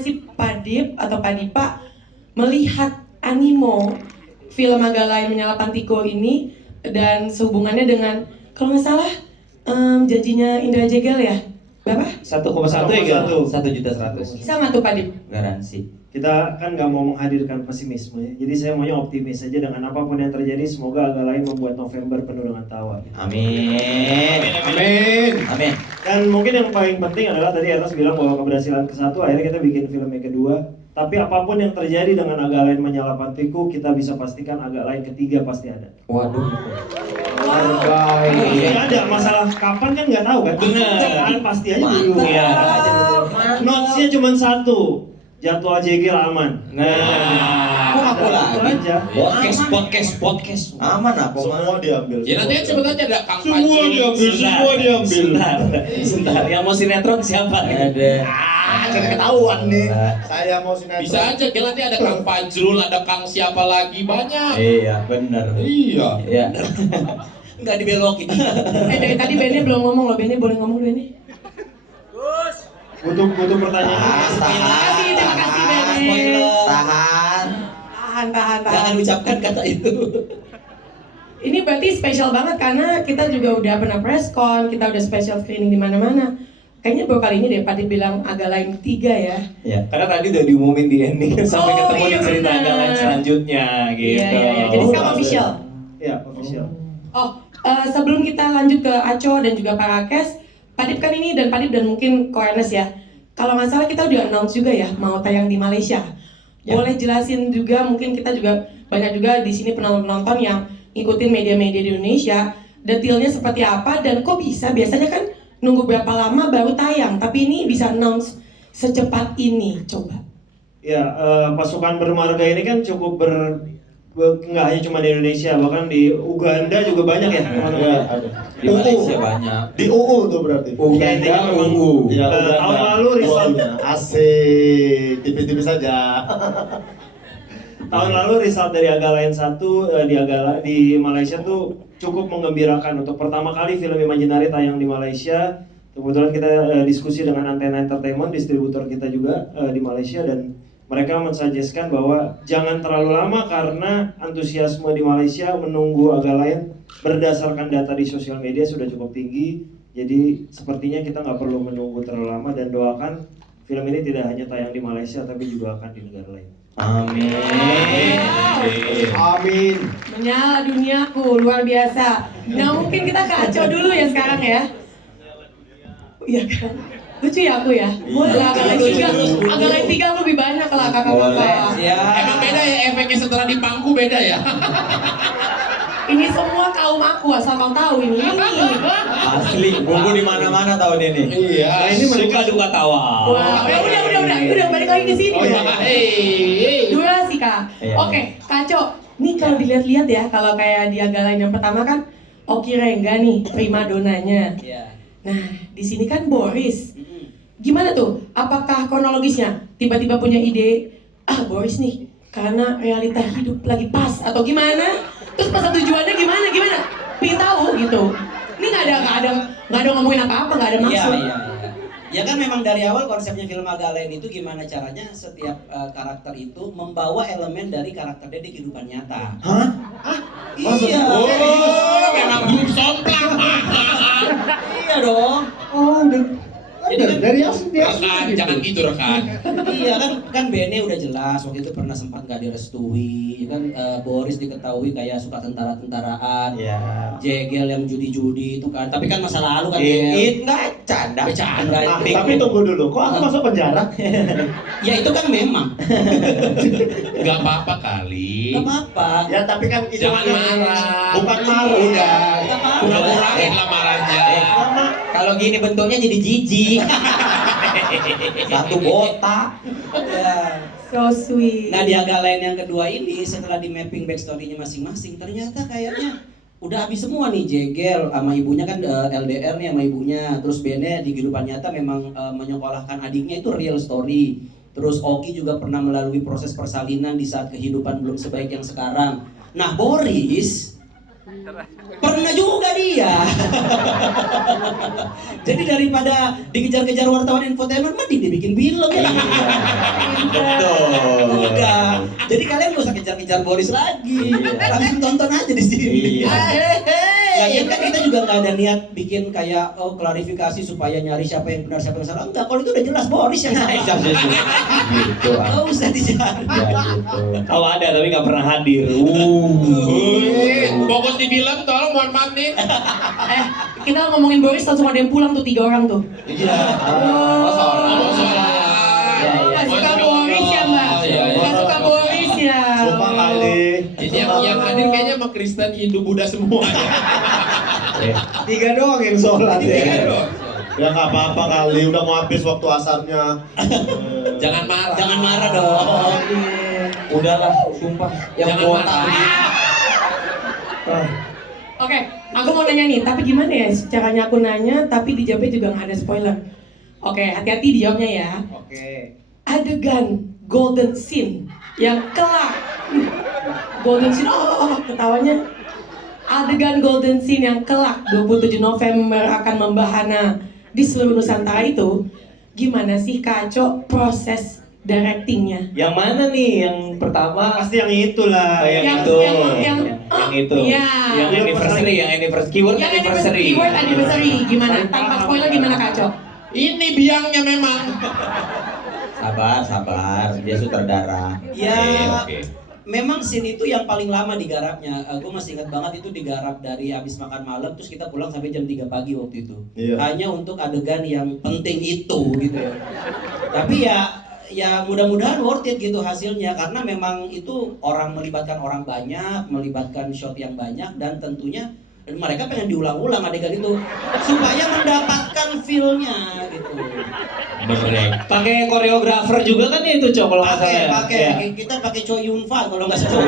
si Pak Dip atau Pak Dipa melihat animo film Agak Lain Menyala Pantiku ini dan sehubungannya dengan kalau nggak salah janjinya Indra Jegel ya? Berapa? 1,1 ya gitu. 1.100.000. Sama tuh Pak Dip. Garansi. Kita kan nggak mau menghadirkan pesimisme ya. Jadi saya maunya optimis saja dengan apapun yang terjadi. Semoga Agak Lain membuat November penuh dengan tawa. Amin. Dan mungkin yang paling penting adalah tadi Eros bilang bahwa keberhasilan ke-1 akhirnya kita bikin film yang kedua. Tapi apapun yang terjadi dengan Agak Lain Menyala Pantiku, kita bisa pastikan Agak Lain ketiga pasti ada. Waduh. Ada masalah kapan kan nggak tahu kan? Benar. Pasti aja dulu. Iya. Notesnya cuma 1. Jadwal Jegel aman. Kok aku lagi? Aja. Podcast. Aman apa? Semua diambil. Ya nanti kan sebut aja ada Kang Semua Fajri. diambil. Sebentar. Yang mau sinetron siapa? Ada. Jadi ketahuan nih. Saya mau sinetron. Bisa aja, nanti ada Kang Fajrul, ada Kang siapa lagi, banyak. Iya, benar. Iya. Iya. Nggak dibelokin. Dari tadi Benny belum ngomong loh, Benny boleh ngomong dulu nih. Butuh pertanyaan. Terima kasih Benny. Tahan. Jangan ucapkan kata itu. Ini berarti spesial banget karena kita juga udah pernah press con, kita udah special screening di mana-mana. Kayaknya baru kali ini deh Pak Dip bilang Agak Lain 3 ya. Ya, karena tadi udah diumumin di ending sampai ketemu iya di cerita benar. Agak Lain selanjutnya gitu. Iya. Jadi sekarang official. Iya, official. Sebelum kita lanjut ke Aco dan juga Pak Rakes, Pak Dip kan ini dan Pak Dip dan mungkin Ko Ernest ya. Kalau nggak salah kita udah announce juga ya mau tayang di Malaysia. Boleh jelasin juga, mungkin kita juga banyak juga di sini penonton yang ngikutin media-media di Indonesia, detailnya seperti apa dan kok bisa biasanya kan nunggu berapa lama baru tayang, tapi ini bisa announce secepat ini, coba. Ya, pasukan bermarga ini kan cukup nggak hanya cuma di Indonesia, bahkan di Uganda juga banyak ya teman-teman. Di Malaysia banyak. Di UU tuh berarti. Uganda memang tahun lalu result Asik, tipis-tipis saja. Tahun lalu result dari Agalain 1 di Malaysia tuh cukup menggembirakan. Untuk pertama kali film Imaginary tayang di Malaysia. Kebetulan kita diskusi dengan Antena Entertainment, distributor kita juga di Malaysia, dan mereka mensuggestkan bahwa jangan terlalu lama karena antusiasme di Malaysia menunggu Agalain berdasarkan data di sosial media sudah cukup tinggi. Jadi sepertinya kita nggak perlu menunggu terlalu lama, dan doakan film ini tidak hanya tayang di Malaysia tapi juga akan di negara lain. Amin. Amin. Menyala duniaku, luar biasa. Nah mungkin kita kacau dulu ya sekarang ya. Iya kan? Lucu ya aku ya? Boleh lah, Agalain 3 aku lebih banyak lah kakak-kakak. Emang beda ya efeknya setelah di pangku beda ya? Ini semua kaum aku, asal kau tahu ini. Asli, bumbu di mana-mana tahun ini. Iya. Nah, ini suka duka tawa. Wah, udah balik lagi ke sini. Oh iya, Durasi Kak. Iya. Oke, Kaco. Nih kalau dilihat-lihat ya, kalau kayak di Agalain yang pertama kan Oki Rengga nih, primadonanya. Iya. Nah, di sini kan Boris. Gimana tuh? Apakah kronologisnya tiba-tiba punya ide, Boris nih, karena realita hidup lagi pas atau gimana? Terus pesan tujuannya gimana? Pengen tahu gitu. Ini nggak ada ngomongin apa-apa, nggak ada maksud. Iya. Ya kan memang dari awal konsepnya film Agalain itu gimana caranya setiap karakter itu membawa elemen dari karakter dia di kehidupan nyata. Hah? Iya. Oh, memang belum somplang. Iya dong. Oh, jadi kan dari asli dia. Rekan, jangan gitu rekan. Iya kan Bene udah jelas waktu itu pernah sempat nggak direstui, kan Boris diketahui kayak suka tentara-tentaraan, Jegel yang judi-judi itu kan, tapi kan masa lalu kan. Nggak canda. Tapi tunggu dulu, kok aku masuk penjara? Ya itu kan memang. Gak apa-apa kali. Gak apa-apa. Ya tapi kan itu Jangan marah. Bukan marah. Udah kurangin lah marahnya. Kalau gini bentuknya jadi jijik. Satu botak. Ya. So sweet. Nah di Agalain yang kedua ini setelah di mapping backstory-nya masing-masing, ternyata kayaknya udah habis semua nih. Jegel sama ibunya kan LDR nih sama ibunya. Terus Bene di kehidupan nyata memang menyekolahkan adiknya, itu real story. Terus Oki juga pernah melalui proses persalinan di saat kehidupan belum sebaik yang sekarang. Nah Boris pernah juga dia. Jadi daripada dikejar-kejar wartawan infotainment, mending dibikin film ya. Betul. Udah. Jadi kalian gak usah kejar-kejar Boris lagi. Langsung tonton aja di sini. Lagian kan kita juga nggak ada niat bikin kayak klarifikasi supaya nyari siapa yang benar siapa yang salah. Enggak, kalau itu udah jelas Boris yang salah. Gitu. Nggak usah dicari. Kalau ada tapi nggak pernah hadir. Fokus di film, tolong mohon maaf nih. Kita ngomongin Boris langsung ada yang pulang tuh 3 orang tuh. Iya. Ngomong soal. Gak suka Boris ya Mbak? Gak suka Boris ya? Sumpah kali. Jadi yang hadir kayaknya sama Kristen, Hindu, Buddha semua. 3 doang yang sholat ya. 3 doang. Ya nggak apa-apa kali, udah mau habis waktu asarnya. Jangan marah. Jangan marah dong. Udahlah, sumpah. Yang Jangan botak. marah. Oke, aku mau nanya nih, tapi gimana ya caranya aku nanya tapi dijawabnya juga nggak ada spoiler. Oke, hati-hati dijawabnya ya. Oke. Adegan golden scene yang kelak. Golden scene, ketawanya. Adegan golden scene yang kelak 27 November akan membahana di seluruh Nusantara itu, gimana sih Kaco proses directingnya? Yang mana nih? Yang pertama Pasti yang itulah. yang itu. yang itu. Iya. Yang anniversary, keyword Yang anniversary. keyword anniversary gimana? Tanpa spoiler gimana Kaco? Ini biangnya memang. Sabar, dia sutradara. Ya, Oke. memang scene itu yang paling lama digarapnya. Gue masih ingat banget itu digarap dari habis makan malam, terus kita pulang sampai jam 3 pagi waktu itu. Iya. Hanya untuk adegan yang penting itu gitu ya. Tapi ya mudah-mudahan worth it gitu hasilnya, karena memang itu melibatkan orang banyak, melibatkan shot yang banyak, dan tentunya mereka pengen diulang-ulang adegan itu supaya mendapatkan feel-nya gitu. Pakai koreografer juga kan itu Cok kalau nggak salah. Pakai. Kita pakai Choi Yun Fat kalau nggak salah.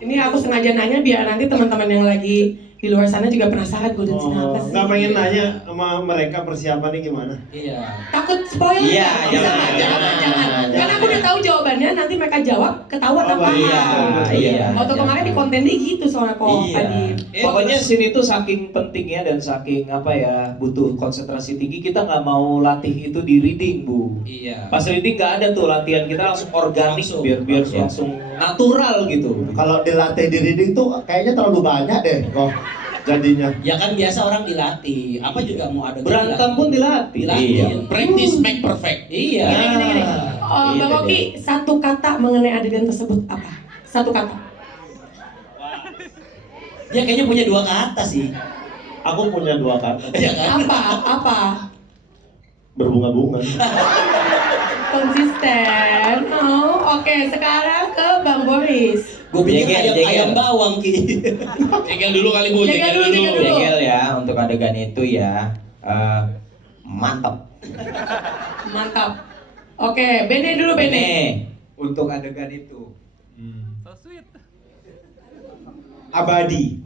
Ini aku sengaja nanya biar nanti teman-teman yang lagi di luar sana juga penasaran golden scene apa sih. Nggak pengen nanya sama mereka persiapannya gimana? Iya. Takut spoiler. Iya, jangan. Karena aku udah tahu jawabannya, nanti mereka jawab ketahuan apa. Iya. Waktu kemarin di kontennya gitu soalnya kok tadi. Pokoknya scene itu saking pentingnya dan saking apa ya, butuh konsentrasi tinggi, kita nggak mau latih itu di reading, Bu. Iya. Pas reading nggak ada tuh latihan, kita langsung organik biar langsung natural gitu. Kalau dilatih di reading tuh kayaknya terlalu banyak deh kok jadinya. Ya kan biasa orang dilatih. Apa juga mau ada Berantem pun dilatih. Iya. Practice make perfect. Iya. Gini. Oh, Bang Oki, satu kata mengenai adegan tersebut apa? Satu kata. Dia kayaknya punya 2 kata sih. Aku punya 2 kata. Apa? Berbunga-bunga. Konsisten. Oh, oke. Sekarang ke Bang Boris. Gue pikir ayam bawang Ki. Jengkel dulu kali Bu, jengkel dulu. Jengkel ya untuk adegan itu ya. Mantap. Mantap. Oke, Bene dulu Bene. Untuk adegan itu. Abadi.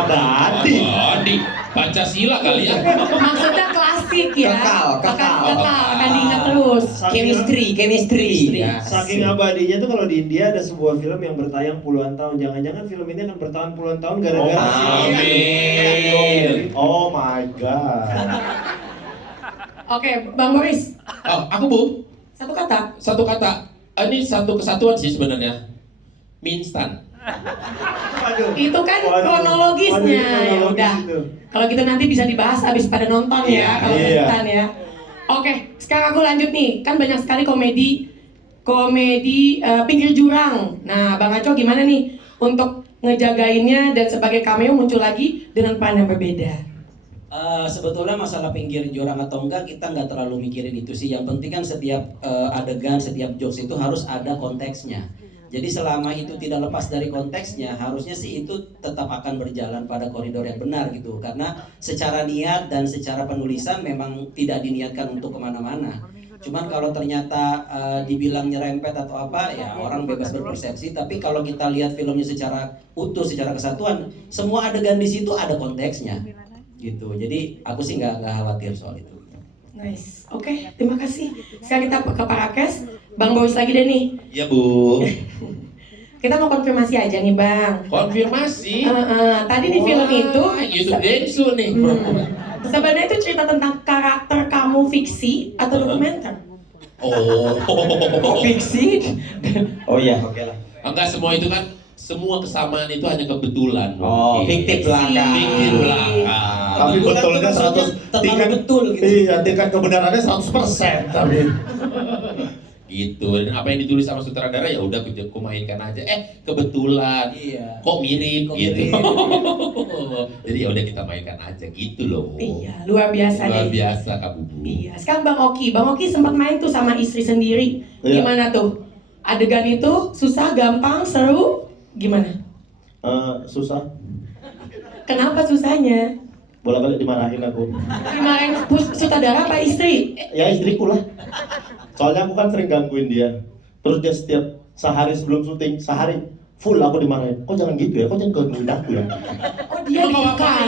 Abadi. Pancasila kali ya. Maksudnya klasik ya. Kekal. Akan diingat terus. Chemistry. Ya. Saking abadinya tuh kalau di India ada sebuah film yang bertayang puluhan tahun. Jangan-jangan film ini akan bertahan puluhan tahun gara-gara Amin. Oh my god. Oke, Bang Boris. Oh, aku Bu. Satu kata. Satu kata. Ini satu kesatuan sih sebenarnya. Mie instan. Itu kan kronologisnya. Ya udah. Kalau gitu nanti bisa dibahas abis pada nonton ya. Kalau instan ya. Oke, sekarang aku lanjut nih. Kan banyak sekali komedi pinggir jurang. Nah, Bang Aco gimana nih untuk ngejagainnya dan sebagai cameo muncul lagi dengan peran yang berbeda? Sebetulnya masalah pinggir jurang atau enggak kita nggak terlalu mikirin itu sih. Yang penting kan setiap adegan, setiap jokes itu harus ada konteksnya. Jadi selama itu tidak lepas dari konteksnya, harusnya sih itu tetap akan berjalan pada koridor yang benar gitu. Karena secara niat dan secara penulisan memang tidak diniatkan untuk kemana-mana. Cuman kalau ternyata dibilang nyerempet atau apa, ya orang bebas berpersepsi. Tapi kalau kita lihat filmnya secara utuh, secara kesatuan, semua adegan di situ ada konteksnya, gitu. Jadi aku sih nggak khawatir soal itu. Nice. Oke, terima kasih. Sekarang kita ke Parakes. Bang Boris lagi deh nih. Iya Bu. Kita mau konfirmasi aja nih Bang. Konfirmasi? Tadi di film itu YouTube Densu nih. Sebenarnya itu cerita tentang karakter kamu fiksi atau dokumenter? Fiksi? Oh iya, oke lah. Enggak, semua itu kan, semua kesamaan itu hanya kebetulan. Fiktif belaka. Fiktif belaka. Tapi betulnya 100 tingkat betul gitu. Iya, tingkat kebenarannya 100% tapi. Gitu. Dan apa yang ditulis sama sutradara ya udah aku mainkan aja. Kebetulan. Iya. Kok mirip gitu. Jadi ya udah kita mainkan aja gitu loh. Iya, luar biasa Luar deh. biasa Kak Bubu. Iya. Sekarang Bang Oki sempat main tuh sama istri sendiri. Iya. Gimana tuh? Adegan itu susah, gampang, seru? Gimana? Susah. Kenapa susahnya? Bolak-balik dimarahin aku. Dimarahin sutradara apa istri? Ya istriku lah. Soalnya aku kan sering gangguin dia. Terus dia setiap sehari sebelum syuting, sehari full aku dimarahin. Kok jangan gitu ya, kok jangan gangguin aku ya. Oh dia ditekan.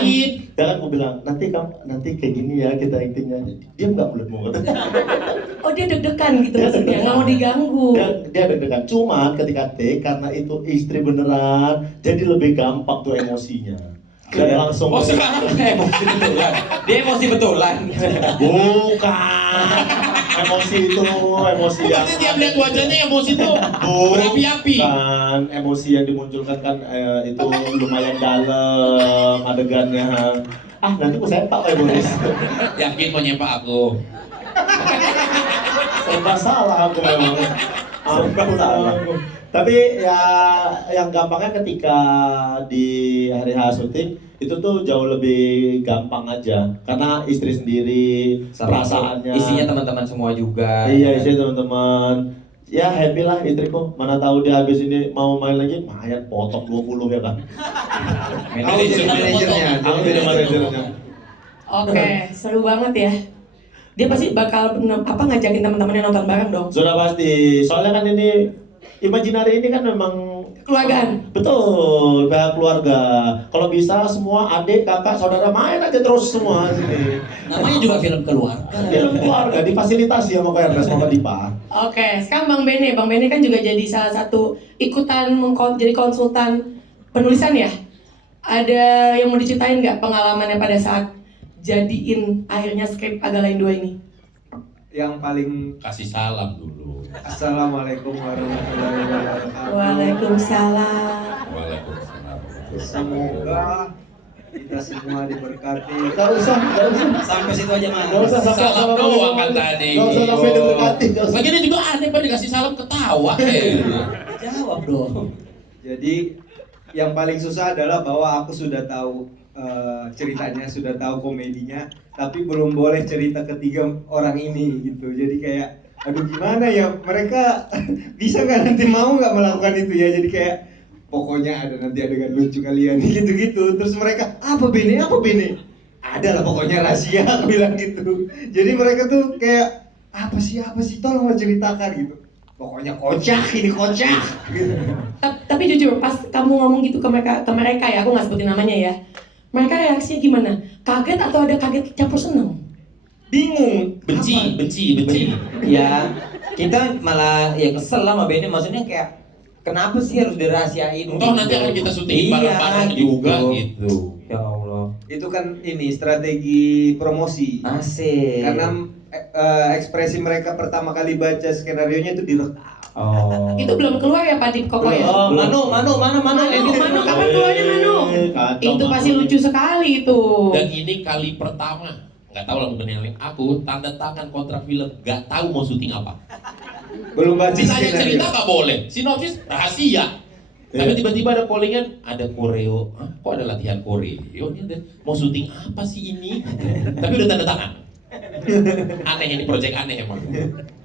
Dan aku bilang, nanti kayak gini ya kita actingnya. Dia nggak mulut-mulut. Oh dia deg-degan gitu maksudnya, nggak mau diganggu. Dia deg-degan. Cuman ketika take, karena itu istri beneran, jadi lebih gampang tuh emosinya. Dan langsung. Oh sekarang emosi betulan. Dia emosi betulan. Bukan. Emosi yang tiap lihat wajahnya emosi tuh berapi-api. Kan emosi yang dimunculkan kan itu lumayan dalam adegannya. Nanti aku sepak ya Boris. Yakin mau nyepak aku? Serba salah aku memang. Salah. Tapi ya yang gampangnya ketika di hari H syuting itu tuh jauh lebih gampang aja karena istri sendiri, perasaannya. Isinya teman-teman semua juga. Iya, isinya teman-teman. Ya happy lah istriku. Mana tahu dia habis ini mau main lagi, main potong 20 ya kan. Aku jadi manajernya. Oke, seru banget ya. Dia pasti bakal ngajakin teman-temannya nonton bareng dong. Sudah pasti. Soalnya kan ini Imaginary ini kan memang keluargaan. Betul, pihak keluarga. Kalau bisa semua adik, kakak, saudara main aja terus semua sini. Namanya juga film keluarga. Film keluarga difasilitasi sama Kak Ernest sama Dipa. Oke, sekarang Bang Bene kan juga jadi salah satu ikutan jadi konsultan penulisan ya. Ada yang mau diceritain nggak pengalamannya pada saat jadiin akhirnya skrip Agak Lain 2 ini? Yang paling Kasih salam dulu. Assalamualaikum warahmatullahi wabarakatuh. Waalaikumsalam. Waalaikumsalam. Semoga kita semua diberkati. Gak usah. Sampai situ aja Mas. Gak usah sampai Salam doang kan tadi. Gak usah sampai diberkati. Gak usah. Lagian juga aneh Pak dikasih salam ketawa. Jawab dong. Jadi yang paling susah adalah bahwa aku sudah tahu ceritanya, sudah tahu komedinya, tapi belum boleh cerita ketiga orang ini gitu. Jadi kayak, aduh gimana ya, mereka bisa nggak nanti mau nggak melakukan itu ya? Jadi kayak pokoknya ada nanti adegan lucu kalian gitu-gitu. Terus mereka apa Bene? Ada lah pokoknya rahasia, aku bilang gitu. Jadi mereka tuh kayak apa sih tolong ceritakan gitu. Pokoknya kocak ini kocak. Gitu. Tapi jujur pas kamu ngomong gitu ke mereka ya, aku nggak sebutin namanya ya. Mereka reaksinya gimana? Kaget atau ada kaget campur seneng? Bingung. Benci. Ya, kita malah ya kesel lah sama Bene, maksudnya kayak kenapa sih harus dirahasiain? Toh nanti akan kita syuting bareng-bareng juga gitu. Ya Allah. Itu kan ini strategi promosi. Asik. Karena ekspresi mereka pertama kali baca skenarionya itu direkam. Oh. Itu belum keluar ya Pak Dip Koko ya? Oh, Manu, Manu, kapan keluarnya Manu? Itu pasti lucu sekali itu. Dan ini kali pertama, nggak tahu lah mungkin yang lain. Aku tanda tangan kontrak film, nggak tahu mau syuting apa. Belum baca Ditanya skenario. cerita nggak boleh, sinopsis rahasia. Tapi tiba-tiba ada callingan, ada koreo. Hah, kok ada latihan koreo? Ini mau syuting apa sih ini? Tapi udah tanda tangan. Aneh ini, project aneh emang.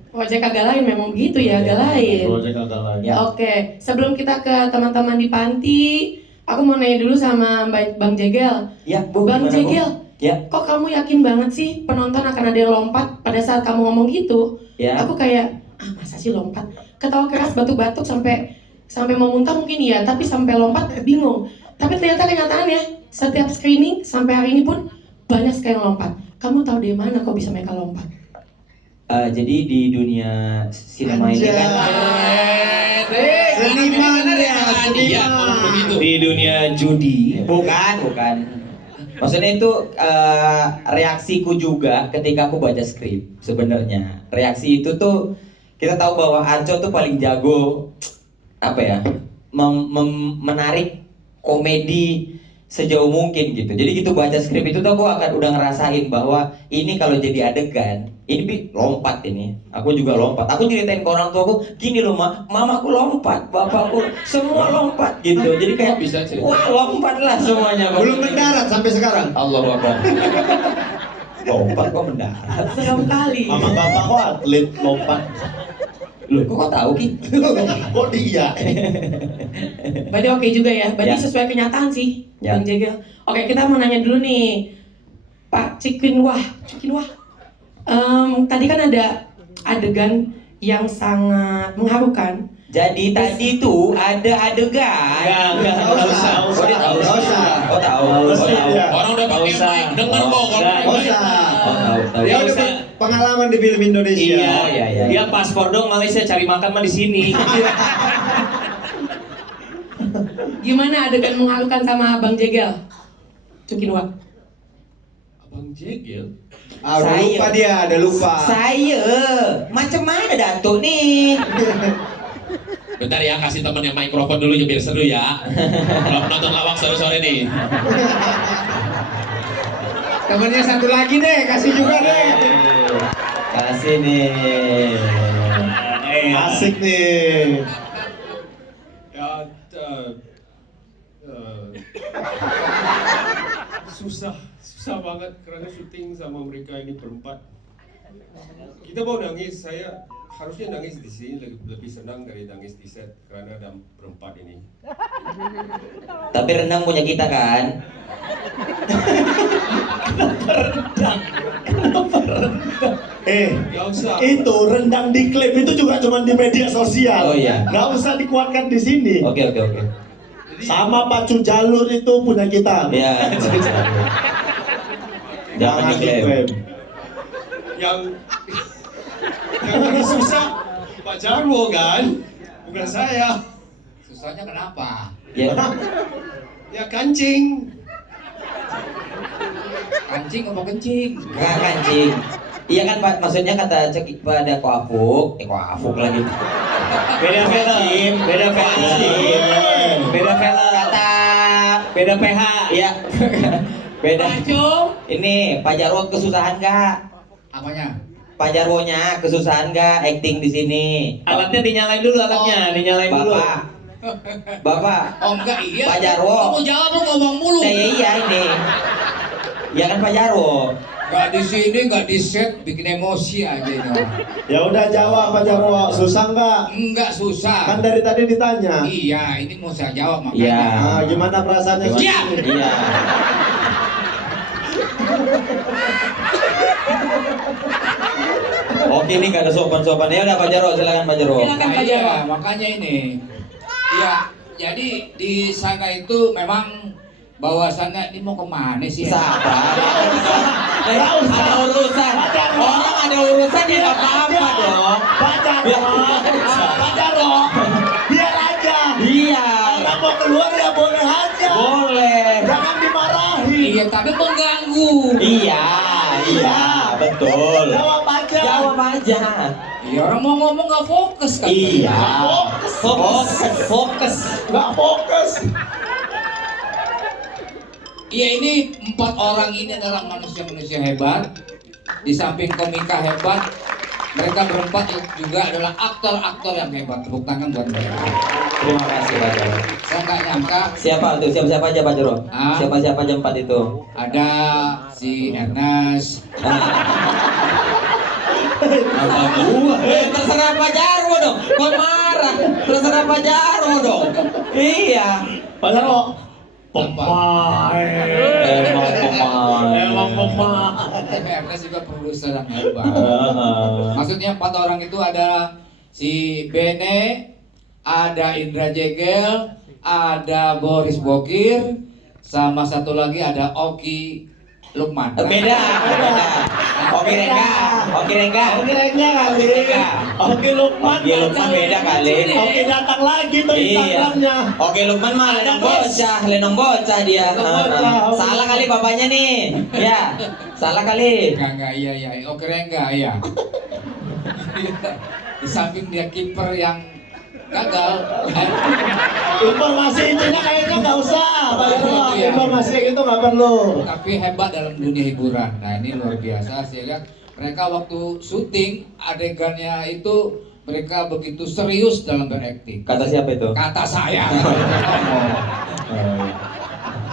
Project Agak Lain memang begitu ya, Agak Lain. Project Agak Lain. Ya. Oke, sebelum kita ke teman-teman di panti, aku mau nanya dulu sama Bang Jegel. Ya, Bu. Bang gimana, Bu? Jegel, Ya. kok kamu yakin banget sih penonton akan ada yang lompat pada saat kamu ngomong gitu? Ya. Aku kayak, masa sih lompat? Ketawa keras, batuk-batuk sampai mau muntah mungkin iya, tapi sampai lompat bingung. Tapi ternyata kenyataannya setiap screening sampai hari ini pun banyak sekali yang lompat. Kamu tahu dari mana kok bisa mereka lompat? Jadi di dunia sinema ini kan di dunia judi, bukan. Maksudnya itu reaksiku juga ketika aku baca skrip sebenarnya. Reaksi itu tuh kita tahu bahwa Arco tuh paling jago apa ya? Menarik komedi sejauh mungkin gitu. Jadi gitu baca skrip itu tuh aku akan udah ngerasain bahwa ini kalau jadi adegan, ini lompat ini. Aku juga lompat. Aku ceritain ke orang tuaku, gini loh mamaku lompat, bapakku semua lompat gitu. Jadi kayak bisa cerita. wah lompat lah semuanya. Belum mendarat sampai sekarang. Allah Akbar. Lompat kok mendarat. Serem kali. Mama bapak kok atlet lompat. Loh, kok tahu Ki? Kok dia? Berarti oke juga ya, berarti Ya. sesuai kenyataan sih, Ya. Bang Jegel. Oke, kita mau nanya dulu nih, Pak Cikinwah. Tadi kan ada adegan yang sangat mengharukan. Jadi tadi tuh ada adegan. Enggak usah. Oh, dia tahu. Nggak usah. Oh, tahu. Orang udah pakai mic, denger kok kalau Nggak mic. usah. Oh, tahu. Dia udah pengalaman di film Indonesia. Iya. Dia paspor dong Malaysia, cari makan mah di sini. Gimana adegan mengharukan sama Bang Jegel? Cikinwah. Abang Jegel. Udah lupa dia, ada lupa. Saya macam mana Datuk nih? Bentar ya, kasih temen yang mikrofon dulu ya biar seru ya. Kalau penonton lawak sore-sore nih. Temennya satu lagi deh, kasih juga deh. Kasih nih. Asik nih. Ya, susah banget karena syuting sama mereka ini berempat. Kita mau nangis, saya harusnya nangis di sini lebih senang dari nangis di set karena ada berempat ini. Tapi rendang punya kita kan? Nggak usah. Itu rendang diklaim itu juga cuma di media sosial. Oh, iya. Nggak usah dikuatkan di sini. Oke. Sama pacu jalur itu punya kita. Ya. Jangan diklaim. Yang lagi susah Pak Jarwo kan, bukan saya. Susahnya kenapa? Ya. Ya kancing. Kancing apa kencing? Nggak kancing. Iya kan Pak, maksudnya kata cek pada koafuk lagi. Beda film, beda film. Kata Beda PH. Iya. Beda. Ini Pak Jarwo kesusahan nggak? Apanya? Pak Jarwonya kesusahan nggak acting di sini? Alatnya dinyalain dulu dinyalain dulu. Bapak. Oh enggak iya. Pak Jarwo. Kamu jawab lu ngomong mulu. Iya ini. Ya kan Pak Jarwo. Gak di sini, gak di set, bikin emosi aja ini orang. Ya udah jawab Pak Jarwo, susah nggak? Enggak susah. Kan dari tadi ditanya. Iya, ini mau saya jawab makanya. Iya. Nah, gimana perasaannya? Diam! Iya. Oke, ini nggak ada sopan-sopan. Ya udah Pak Jarwo, silakan Pak Jarwo. Silakan Pak Jarwo. Iya, makanya ini. Iya, jadi di sana itu memang bahwasannya ini mau kemana sih? Sabar. Ada urusan. Orang ada urusan ya nggak apa-apa dong. Pak Jarwo, biar aja. Iya. Orang mau keluar ya boleh aja. Boleh. Jangan dimarahi. Iya, tapi mengganggu. Iya, betul. Jawab aja. Jawab aja. Iya, orang mau ngomong nggak fokus kan? Iya. Fokus. Nggak fokus. Iya, ini 4 orang ini adalah manusia-manusia hebat. Di samping komika hebat, mereka berempat juga adalah aktor-aktor yang hebat. Tepuk tangan buat mereka. Terima kasih Pak Jarwo. Saya nggak nyangka Siapa tuh? Siapa aja Pak Jarwo? Ah. Siapa aja 4 itu? ada si Ernest. Apa gua? Terserah Pak Jarwo dong. Kok marah? Terserah Pak Jarwo dong. Iya. Pak Jarwo. Emang pemain. Ernest juga produser yang hebat. Maksudnya 4 orang itu ada si Bene, ada Indra Jegel, ada Boris Bokir, sama satu lagi ada Oki Lukman. Beda. Oke Rengga kali. Oke Lukman beda kali. Oke datang lagi tuh Instagramnya. Oke Lukman mah lenong bocah dia. Salah kali bapaknya nih. Ya, salah kali. Enggak, iya. Oki Rengga, iya. Di samping dia kiper yang gagal. Informasi intinya kayaknya nggak usah, Pak Jarwo. Iya. Informasi kayak gitu nggak perlu. Tapi hebat dalam dunia hiburan. Nah, ini luar biasa. Saya lihat mereka waktu syuting adegannya itu mereka begitu serius dalam berakting. Kata siapa itu? Kata saya.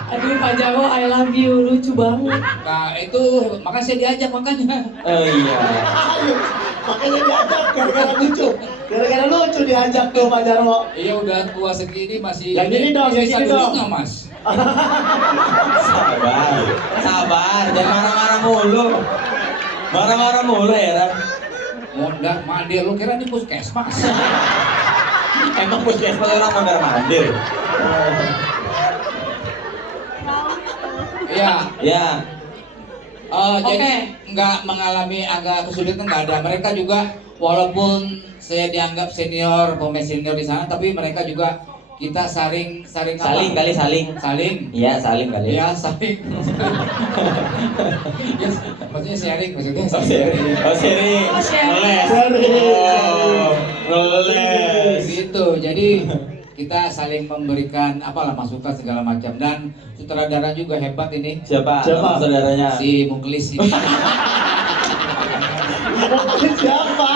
Aduh Pak Jarwo, I love you, lucu banget. Nah, itu makanya saya diajak makanya. Oh iya. Makanya diajak gara-gara lucu. Gara-gara lucu diajak tuh Pak Jarwo. Iya udah tua segini masih. Yang ini dong, yang ini dong. Nggak, Mas? Sabar, jangan marah-marah mulu. Marah-marah mulu heran. Mondar mandir, lu kira ini puskesmas? Emang puskesmas orang mondar mandir. Iya. Ya. Jadi nggak mengalami agak kesulitan, nggak ada. Mereka juga walaupun saya dianggap senior, pemain senior di sana, tapi mereka juga kita saling Saling kali saling. Iya, saling kali. Iya, saling. Maksudnya sharing, maksudnya sharing. Ngeles. Gitu. Jadi kita saling memberikan apalah masukan segala macam, dan sutradara juga hebat ini. Siapa saudaranya? Si Muklis ini. Siapa?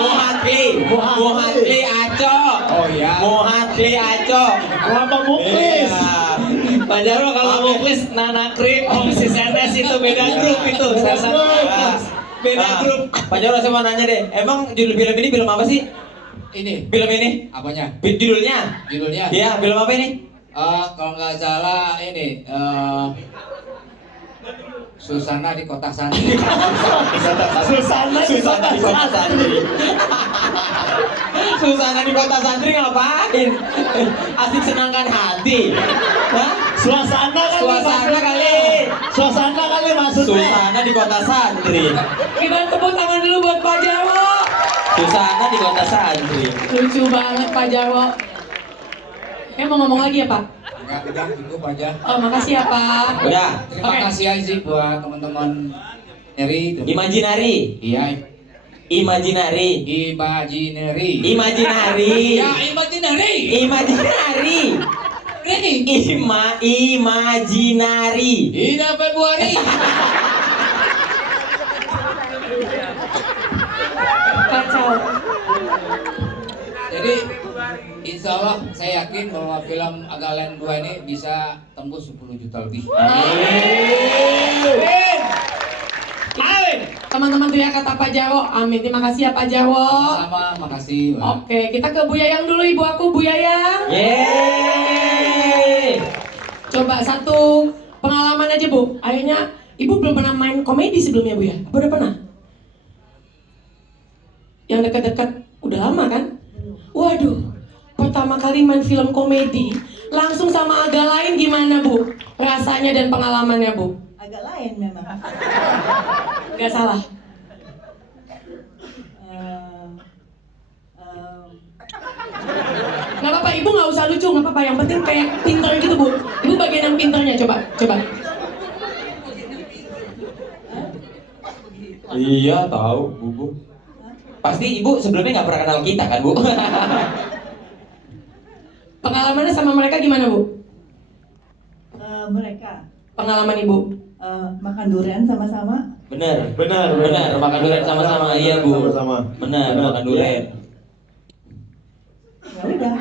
Muhatli Aco. Oh iya. Muhatli Aco. Kenapa Muklis? Pak Jarwo kalau Muklis Nana Krip, Om Sis Ernest itu beda grup itu. Beda grup. Pak Jarwo saya mau nanya deh, emang judul film ini film apa sih? Ini. Film ini? Apanya? Judulnya? Judulnya? Iya, film apa ini? Kalau nggak salah ini Susana di kota santri. Susana di kota santri. Susana di kota santri ngapain? Asik senangkan hati. Hah? Suasana kali maksudnya. Susana di kota santri. Kita tepuk tangan dulu buat Pak Jarwo. Susana di kota santri. Lucu banget Pak Jarwo. Mau ngomong lagi ya Pak? Enggak, udah cukup aja. Oh, makasih ya Pak. Udah. Terima kasih aja buat teman-teman Eri. Imajinari. Iya. Imajinari. Imajinari. Imajinari. Ya, imajinari. Imajinari. Ini. Imajinari. Ina Februari. Kacau. Jadi insya Allah saya yakin bahwa film Agalan 2 ini bisa tembus 10 juta lebih. Amin. Teman-teman tuh ya kata Pak Jarwo. Amin. Terima kasih ya Pak Jarwo. Sama, makasih. Pak. Oke, kita ke Bu Yayang dulu, ibu aku Bu Yayang. Yeay. Coba satu pengalaman aja Bu. Akhirnya ibu belum pernah main komedi sebelumnya Bu ya? Apa udah pernah? Yang dekat-dekat udah lama kan? Waduh, pertama kali main film komedi langsung sama agak lain gimana Bu? Rasanya dan pengalamannya Bu? Agak lain memang. Gak salah. Gak apa-apa, ibu gak usah lucu, gak apa-apa. Yang penting kayak pinter gitu Bu. Ibu bagian yang pinternya, coba. Iya tahu Bu. Pasti ibu sebelumnya nggak pernah kenal kita kan Bu? Pengalamannya sama mereka gimana Bu? Mereka Pengalaman ibu? makan durian sama-sama. Bener makan durian sama-sama. Iya Bu. Sama-sama. Bener makan durian. Ya udah.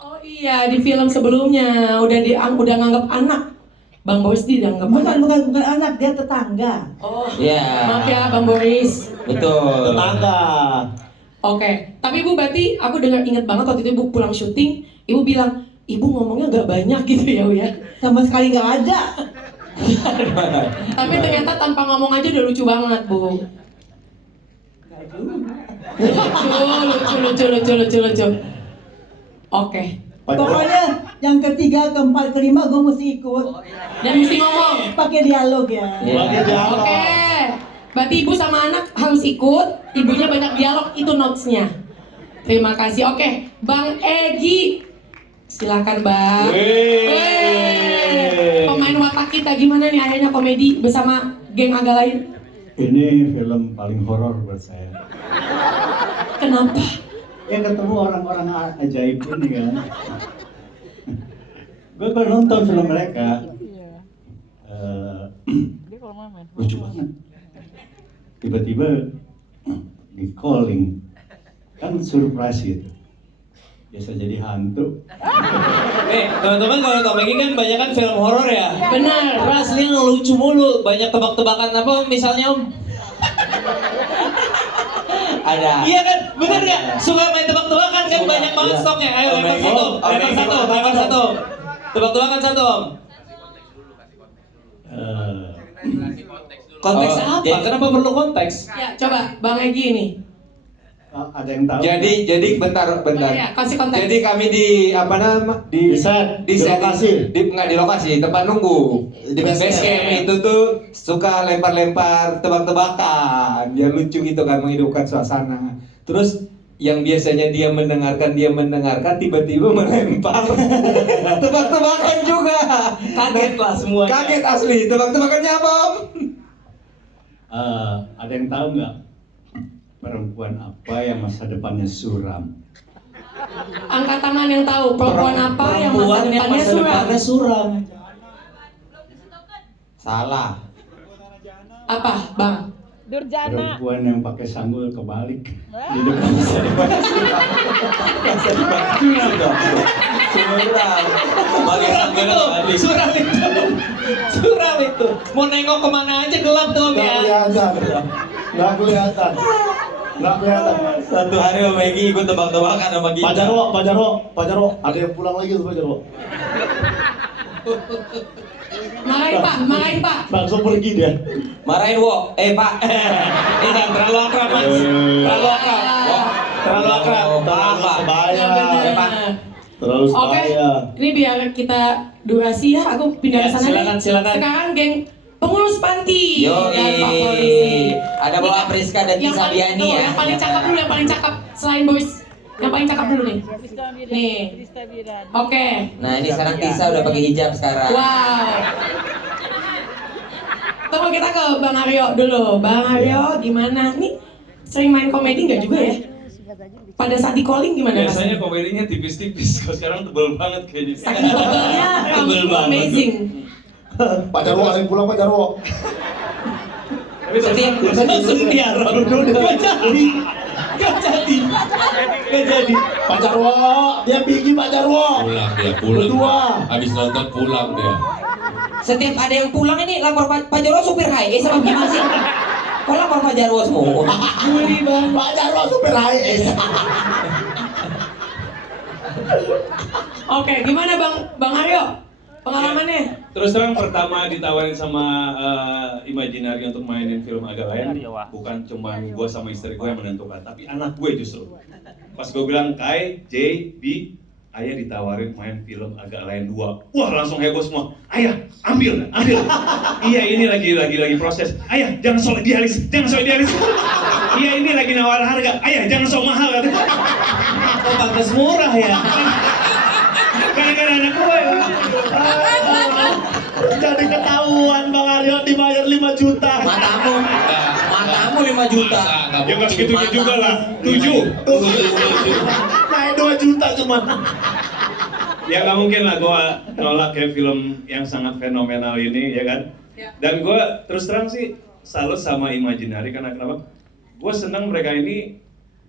Oh iya, di film sebelumnya udah nganggap anak. Bang Boris dianggap Bukan anak, dia tetangga. Oh. Iya. Maaf ya Bang Boris. Betul. Tetangga. Oke, tapi Ibu berarti aku inget banget waktu itu Ibu pulang syuting, Ibu bilang, Ibu ngomongnya gak banyak gitu ya Bu ya? Sama sekali gak ada. Tapi ternyata tanpa ngomong aja udah lucu banget Bu. Lucu. Oke. Pokoknya yang ketiga, keempat, kelima gue mesti ikut. Dan mesti ngomong. Pakai dialog ya. Pakai dialog. Oke. Berarti ibu sama anak harus ikut. Ibunya banyak dialog, itu notes-nya. Terima kasih. Oke, Bang Egi. Silakan Bang. Pemain watak kita gimana nih akhirnya komedi bersama geng agak lain? Ini film paling horor buat saya. Kenapa? Ya ketemu orang-orang ajaib ini kan. Gue baru nonton film mereka. Lucu banget. Tiba-tiba di calling, kan surprise gitu. Biasa jadi hantu. Teman-teman kalau Tom Egi kan banyak kan film horor ya. Benar. Asli lucu mulu, banyak tebak-tebakan apa misalnya Om? Ada. Iya kan, bener nggak? Suka main tebak-tebakan kan banyak banget stoknya. Ayo lempar satu. Tebak-tebakan satu Om. Konteks apa? Kenapa perlu konteks? Ya, coba Bang Egi ini. Ada yang tahu? Jadi bentar. Ya, kasih konteks. Jadi kami di Di set, di lokasi. Di lokasi, tempat nunggu. Di base camp itu tuh suka lempar-lempar tebak-tebakan. Biar lucu gitu kan, menghidupkan suasana. Terus yang biasanya dia mendengarkan tiba-tiba melempar tebak-tebakan juga. Kaget lah semuanya. Kaget asli. Tebak-tebakannya apa Om? Ada yang tahu nggak perempuan apa yang masa depannya suram? Angkat tangan yang tahu perempuan apa yang masa depannya suram. Salah. Apa, Bang? Durjana. Perempuan yang pakai sanggul kebalik di depan masa depannya suram. Masa depannya suram dong. Suram. Pakai sanggul kebalik. Suram itu. Mau nengok kemana aja gelap tuh Om ya. Nggak kelihatan. Satu hari Om Egi ikut tebak-tebakan sama kita. Pak Jarwo, ada yang pulang lagi tuh Pak Jarwo. Marahin Pak. Langsung pergi dia. Marahin Wo, Pak. Ini terlalu akrab Mas. Terlalu akrab. Wah, terlalu akrab. Apa? Sebaya. Pak. Terlalu Oke, sebaya. ini biar kita durasi ya, aku pindah ke sana. Silakan. Sekarang geng pengurus panti Yo, dan Pak Polisi. ada Bola Priska dan Yang Tisa paling- Biani ya. Yang paling cakep dulu, yang paling cakep selain boys. Yang paling cakep dulu nih. Nih. Oke. Nah ini sekarang Tisa udah pakai hijab sekarang. Wow. Tunggu kita ke Bang Aryo dulu. Bang Aryo gimana? Nih sering main komedi nggak juga ya? Pada saat di calling gimana Mas? Biasanya komedinya tipis-tipis, kalau sekarang tebel banget kayaknya. Saking tebalnya, Tebel banget. amazing. Pak Jarwo, ada yang pulang Pak Jarwo. Setiap Langsung dia Gak jadi. Pak Jarwo, dia pergi Pak Jarwo. Pulang dia, pulang. Berdua. Habis nonton pulang dia. Setiap ada yang pulang ini lapor Pak Jarwo supir HIS sama gimana sih? Kok lapor Pak Jarwo semua? Pak Jarwo supir HIS. Oke, gimana Bang Aryo? Pengalamannya? Terus terang pertama ditawarin sama Imaginary untuk mainin film agak lain, bukan cuma gue sama istri gue yang menentukan, tapi anak gue justru. Pas gue bilang Kai, J, B, ayah ditawarin main film agak lain 2. Wah langsung heboh semua. Ayah, ambil. Iya ini lagi proses. Ayah, jangan sok idealis. Iya ini lagi nawar harga. Ayah, jangan sok mahal. Kok pantas murah ya? Gara-gara anak gue. Jadi ketahuan Bang Aryo dibayar 5 juta. Matamu 5 juta. Ya nggak segitunya juga lah. 7. Naik 2 juta cuma. Ya nggak mungkin lah gue nolak ya film yang sangat fenomenal ini ya kan. Dan gue terus terang sih salut sama Imaginary karena kenapa? Gue senang mereka ini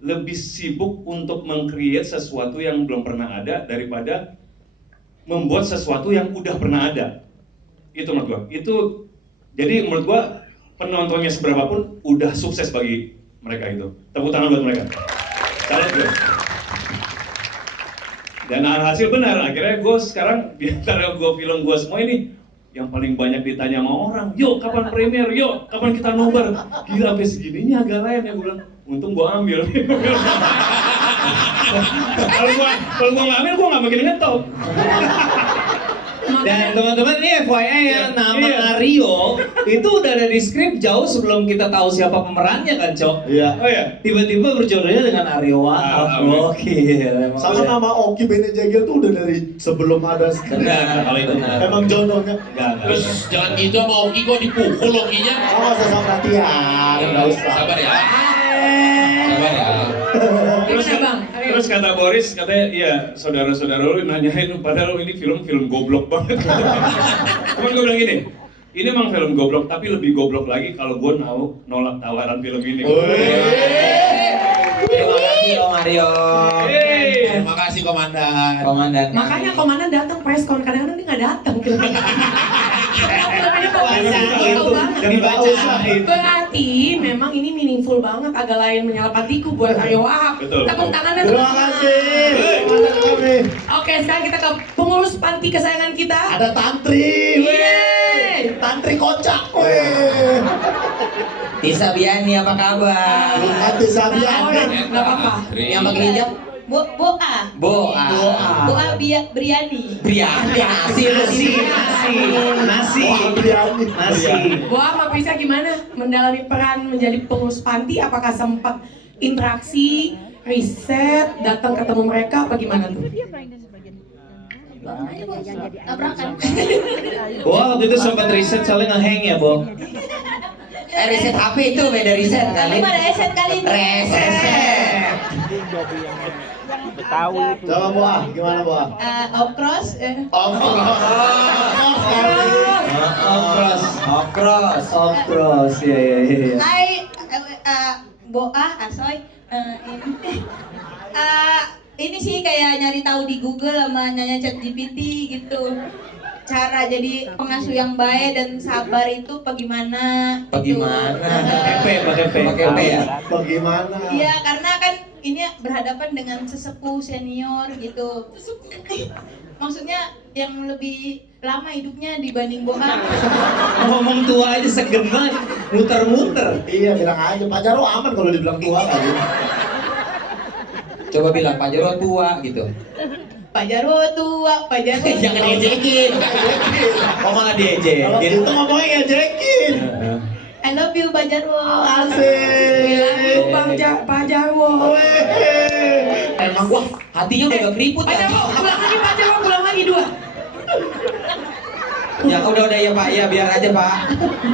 lebih sibuk untuk meng-create sesuatu yang belum pernah ada daripada membuat sesuatu yang udah pernah ada. Itu menurut gua. Itu jadi menurut gua penontonnya seberapa pun udah sukses bagi mereka itu. Tepuk tangan buat mereka. Salut gua. Dan hasil benar. Akhirnya gua sekarang di antara gua film gua semua ini yang paling banyak ditanya sama orang, yuk kapan premier, yuk kapan kita nobar. Gila sampai segininya agak lain ya, gua bilang, untung gua ambil. Kalau gua nggak ambil, gua nggak makin ngetop. Dan teman-teman ini FYI ya, nama Aryo itu udah ada di skrip jauh sebelum kita tahu siapa pemerannya kan, Cok? Iya. Oh ya. Tiba-tiba berjodohnya dengan Aryo Wahab. Gokil. Sama nama Oki Bene Jagel tuh udah dari sebelum ada skrip. Benar, kalau itu benar. Emang jodohnya. Terus jangan gitu sama Oki, kok dipukul Okinya. Oh, nggak usah sama perhatian. Nggak usah. Sabar ya. Sabar ya. Terus kata Boris, katanya, iya saudara-saudara lu nanyain, padahal ini film goblok banget. Cuman gue bilang gini, ini emang film goblok, tapi lebih goblok lagi kalau gue nolak tawaran film ini. Terima kasih Om Aryo. Terima kasih Komandan. Makanya komandan datang preskon, kadang-kadang dia nggak datang. Berarti memang ini meaningful banget, agak lain menyalap hatiku buat Aryo Wahab. Tepuk tangan dan Terima kasih. Oke, sekarang kita ke pengurus panti kesayangan kita. Ada Tantri. Yeay. Tantri kocak. Tisa Biani apa kabar? Tisa Biani. Nggak apa-apa. Yang pakai hijab? Boa. Boa. Briani. Nasi. Boa sama Prisa gimana mendalami peran menjadi pengurus panti? Apakah sempat interaksi, riset, datang ketemu mereka, apa gimana tuh? Tabrakan. Wah, waktu itu sempat riset soalnya ngeheng ya, Bo. Riset HP itu beda riset kali. Ada riset kali ini. Riset. Coba Boa, gimana Boa? Okros. Okros. Ya. Hai, Boa, Asoy. Ini sih kayak nyari tahu di Google sama nanya ChatGPT gitu. Cara jadi pengasuh yang baik dan sabar itu bagaimana? Bagaimana? Pakai P ya. Bagaimana? Iya, karena kan ini berhadapan dengan sesepuh senior gitu. Maksudnya yang lebih lama hidupnya dibanding bokap. Ngomong tua aja segen banget, muter-muter. Iya, bilang aja Pak Jarwo aman kalau dibilang tua kali. Coba bilang Pak Jarwo tua gitu. Pak Jarwo tua, Pak Jarwo. Jangan ejekin. Oh malah diejekin. Kalau gitu ngomongnya ngejekin. I love you Pak Jarwo. Asik. Pak Jarwo. Emang wah hatinya udah gak keriput Pak Jarwo, pulang lagi Pak Jarwo, pulang lagi 2. Ya udah ya Pak, ya biar aja Pak.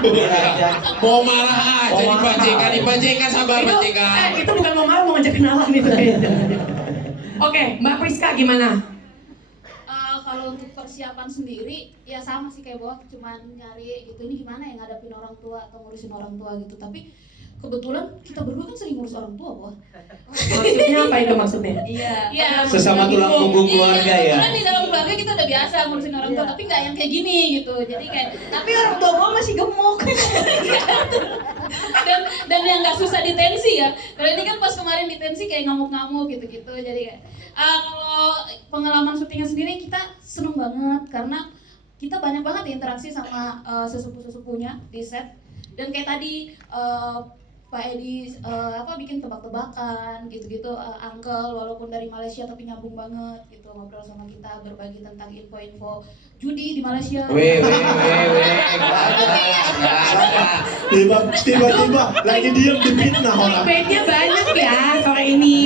Biar aja. Mau marah aja nih Pak JK nih, Pak JK sabar Pak JK. Itu bukan mau marah, mau ngajak kenalan itu. Oke, Mbak Priska gimana? Kalau untuk persiapan sendiri ya sama sih kayak Boak, cuman nyari gitu ini gimana ya ngadapin orang tua atau ngurusin orang tua gitu. Tapi kebetulan kita berdua kan sering ngurus orang tua, Boak. Maksudnya apa itu maksudnya? Iya. Sesama tulang punggung keluarga ya. Kan di dalam keluarga kita udah biasa ngurusin orang tua, tapi nggak yang kayak gini gitu. Jadi kayak Tapi orang tua gua masih gemuk. dan yang nggak susah ditensi ya. Kalau ini kan pas kemarin ditensi kayak ngamuk-ngamuk gitu-gitu. Jadi kayak kalau pengalaman syutingnya sendiri kita seneng banget karena kita banyak banget interaksi sama sesepuh-sesepuhnya di set. Dan kayak tadi Pak Edi bikin tebak-tebakan gitu-gitu, uncle walaupun dari Malaysia tapi nyambung banget gitu, ngobrol sama kita, berbagi tentang info-info judi di Malaysia. Tiba-tiba lagi diem dipitnah orang. Clickbaitnya banyak ya sore ini.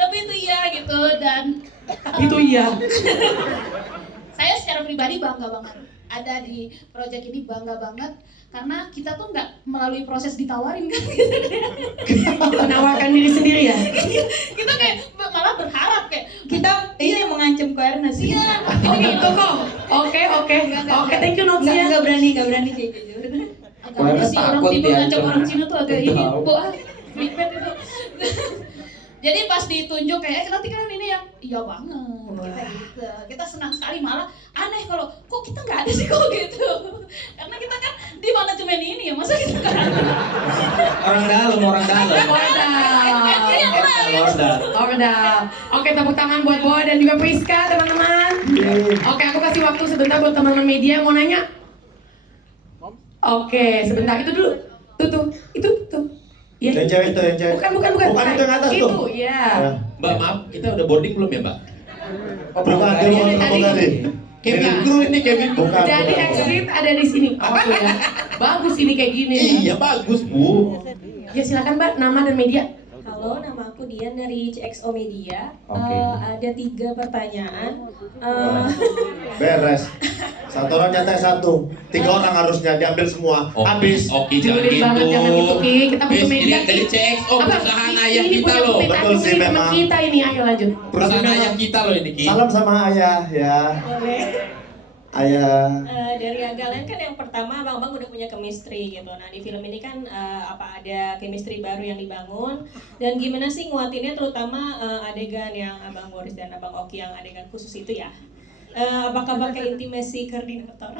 tapi itu iya gitu dan Itu iya. saya secara pribadi bangga banget ada di project ini, bangga banget karena kita tuh nggak melalui proses ditawarin kan Menawarkan diri sendiri ya. kita kayak malah berharap kayak Kita ini yang mengancam Ko Ernest. iya Oh gitu kok. Oke, thank you Noxia. Nggak berani sih jujur. agak aneh sih orang takut timur dia, ngancam cuma- orang Cina tuh agak ini Tahu. ribet itu. Jadi pas ditunjuk kayak nanti kan ini ya, iya banget kita gitu. Kita senang sekali, malah aneh kalau kok kita nggak ada sih kok gitu. Karena kita kan di manajemen ini ya, masa kita nggak ada. Orang dalam. Ordal. Oke, tepuk tangan buat Boa dan juga Priska teman-teman. Oke, aku kasih waktu sebentar buat teman-teman media yang mau nanya. Oke, sebentar itu dulu. Tuh. Iya. Yang cewek itu, yang cewek. Bukan. Bukan itu yang atas tuh. Itu, ya. Mbak maaf, kita udah boarding belum ya Mbak? Bukan, dia mau ngomong tadi. Kevin Crew ini Kevin Crew. Bukan. Jadi exit ada di sini. Awas lo ya. Bagus ini kayak gini. Iya bagus Bu. Ya silakan Mbak, nama dan media. Halo, nama aku Dian dari CXO Media. Oke. Ada 3 pertanyaan. Beres. Satu orang nyatai 1. 3 orang harusnya diambil semua. Habis. Oke, jangan Julid banget, gitu. jangan gitu Ki. Kita butuh Bis, media. dilihat dari Ki. CXO, Apa? perusahaan ayah Ini kita punya loh. komentar Betul sih, dari teman memang. kita ini, ayo lanjut. Perusahaan ayah kita loh ini Ki. Salam sama ayah ya. Boleh. Ayah. Dari Agalan kan yang pertama abang-abang udah punya chemistry gitu. Nah di film ini kan apa ada chemistry baru yang dibangun dan gimana sih nguatinnya terutama adegan yang Abang Boris dan Abang Oki yang adegan khusus itu ya. Apakah pakai intimasi koordinator?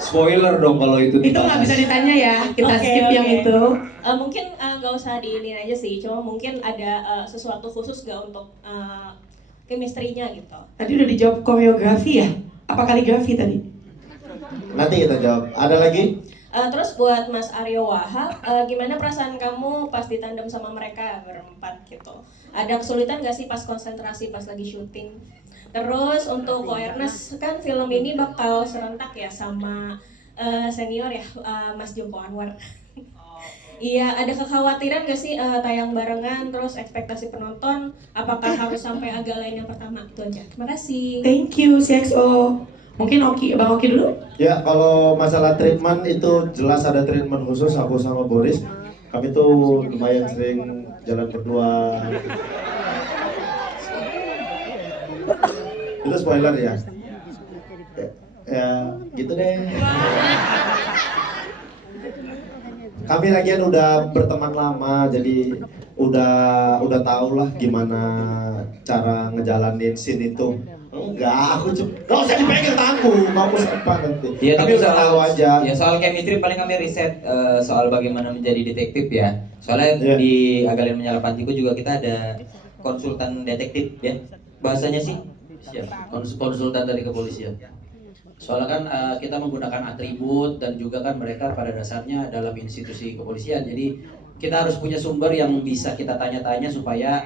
Spoiler dong kalau itu Itu nggak bisa ditanya ya, kita skip yang itu. Mungkin nggak usah diinin aja sih, cuma mungkin ada sesuatu khusus nggak untuk chemistry-nya gitu. Tadi udah dijawab koreografi ya? Apa kaligrafi tadi? Nanti kita jawab. Ada lagi? Terus buat Mas Aryo Wahab, gimana perasaan kamu pas ditandem sama mereka berempat gitu? Ada kesulitan nggak sih pas konsentrasi pas lagi syuting? Terus untuk Ko Ernest kan film ini bakal serentak ya sama senior ya Mas Joko Anwar. Iya, ada kekhawatiran nggak sih tayang barengan, terus ekspektasi penonton, apakah harus sampai agak lain yang pertama? Itu aja. Terima kasih. Thank you CXO. Mungkin Bang Oki dulu? Ya, kalau masalah treatment itu jelas ada treatment khusus aku sama Boris. Kami tuh lumayan sering jalan berdua. Itu spoiler ya. Ya, gitu deh. Kami lagian udah berteman lama, jadi udah tahu lah gimana cara ngejalanin scene itu. Enggak, aku cuma nggak usah dipegang tanganku, kamu sempat nanti. Iya, Tapi udah soal, tahu aja. ya soal chemistry paling kami riset soal bagaimana menjadi detektif ya. Soalnya Iya. di Agalen Menyalapantiku juga kita ada konsultan detektif ya. Bahasanya sih konsultan dari kepolisian. Soalnya kan kita menggunakan atribut dan juga kan mereka pada dasarnya dalam institusi kepolisian. Jadi kita harus punya sumber yang bisa kita tanya-tanya supaya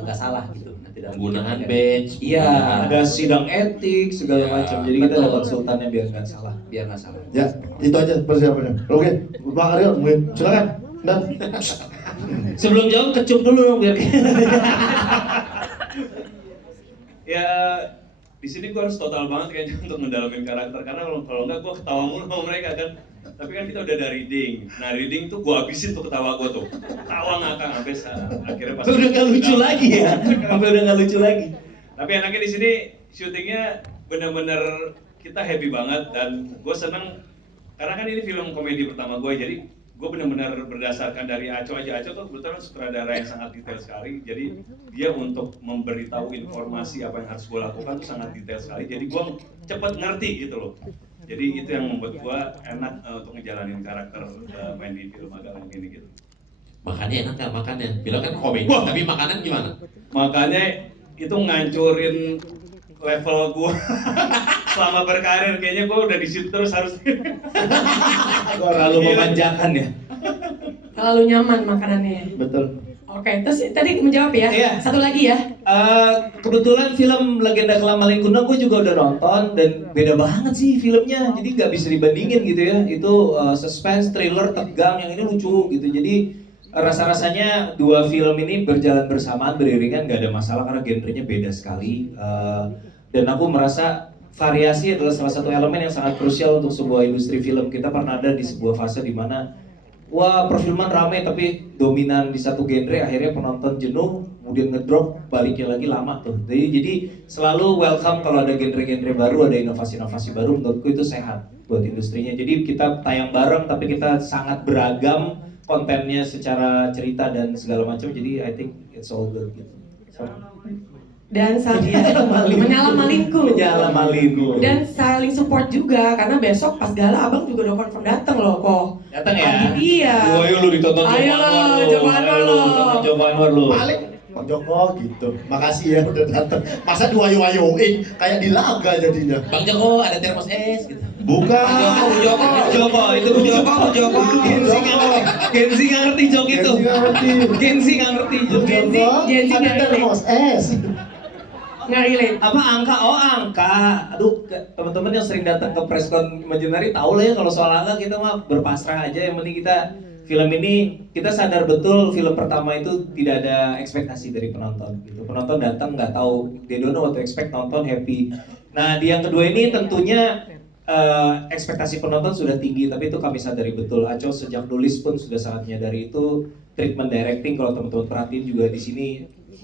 nggak salah gitu. Penggunaan badge. Iya. Ada sidang etik segala macam. Jadi kita ada konsultannya biar nggak salah. Biar nggak salah. Ya, itu aja persiapannya. Oke, Bang Aryo, mungkin silakan. Dan Sebelum jawab kecup dulu dong biar. Ya di sini gue harus total banget kayaknya untuk mendalamin karakter karena kalau enggak gue ketawa mulu sama mereka kan. Tapi kan kita udah ada reading. Nah reading tuh gue habisin tuh ketawa gue tuh. Ketawa ngakak sampai akhirnya pas. Udah nggak lucu lagi ya. Sampai udah nggak lucu lagi. Tapi enaknya di sini syutingnya benar-benar kita happy banget dan gue seneng karena kan ini film komedi pertama gue jadi gue benar-benar berdasarkan dari Aco aja. Aco tuh kebetulan sutradara yang sangat detail sekali. Jadi dia untuk memberitahu informasi apa yang harus gue lakukan tuh sangat detail sekali. Jadi gue cepet ngerti gitu loh. Jadi itu yang membuat gue enak untuk ngejalanin karakter main di film Agalen ini gitu. Makannya enak nggak makannya? Film kan komedi, Wah. tapi makanan gimana? Makanya itu ngancurin level gue selama berkarir. Kayaknya gue udah di situ terus harus. Terlalu memanjakan ya. Terlalu nyaman makanannya. betul. Oke, terus tadi menjawab ya. Iya. Satu lagi ya. Kebetulan film Legenda Kelam Malin Kundang gue juga udah nonton dan beda banget sih filmnya. Jadi nggak bisa dibandingin gitu ya. Itu suspense, thriller, tegang, yang ini lucu gitu. Jadi rasa-rasanya dua film ini berjalan bersamaan, beriringan, nggak ada masalah karena genrenya beda sekali. Dan aku merasa variasi adalah salah satu elemen yang sangat krusial untuk sebuah industri film. Kita pernah ada di sebuah fase di mana wah perfilman rame tapi dominan di satu genre, akhirnya penonton jenuh, kemudian ngedrop, baliknya lagi lama tuh. Jadi selalu welcome kalau ada genre-genre baru, ada inovasi-inovasi baru, menurutku itu sehat buat industrinya. Jadi kita tayang bareng tapi kita sangat beragam kontennya secara cerita dan segala macam, jadi I think it's all good gitu. Dan menyala malinku. Menyala malinku. Dan saling support juga karena besok pas gala abang juga udah confirm datang loh kok. Datang ya? Iya. Ayo lu ditonton Ayo Joko Anwar lu. Joko Anwar lu. Paling Pak Joko gitu. Makasih ya udah datang. Masa diwayo-wayoin kayak di laga jadinya. Bang Joko ada termos es gitu. Bukan. Joko itu Joko. Genzi nggak ngerti jok itu. Genzi nggak ngerti jok. Genzi ada termos es. Nggak relate. Apa angka? Oh angka. Aduh, teman-teman yang sering datang ke preskon Imaginary tahu lah ya kalau soal angka kita mah berpasrah aja. Yang penting kita film ini kita sadar betul film pertama itu tidak ada ekspektasi dari penonton. Gitu. Penonton datang nggak tahu, they don't know what to expect, nonton happy. Nah di yang kedua ini tentunya ekspektasi penonton sudah tinggi, tapi itu kami sadari betul. Aco sejak nulis pun sudah sangat menyadari itu. Treatment directing kalau teman-teman perhatiin juga di sini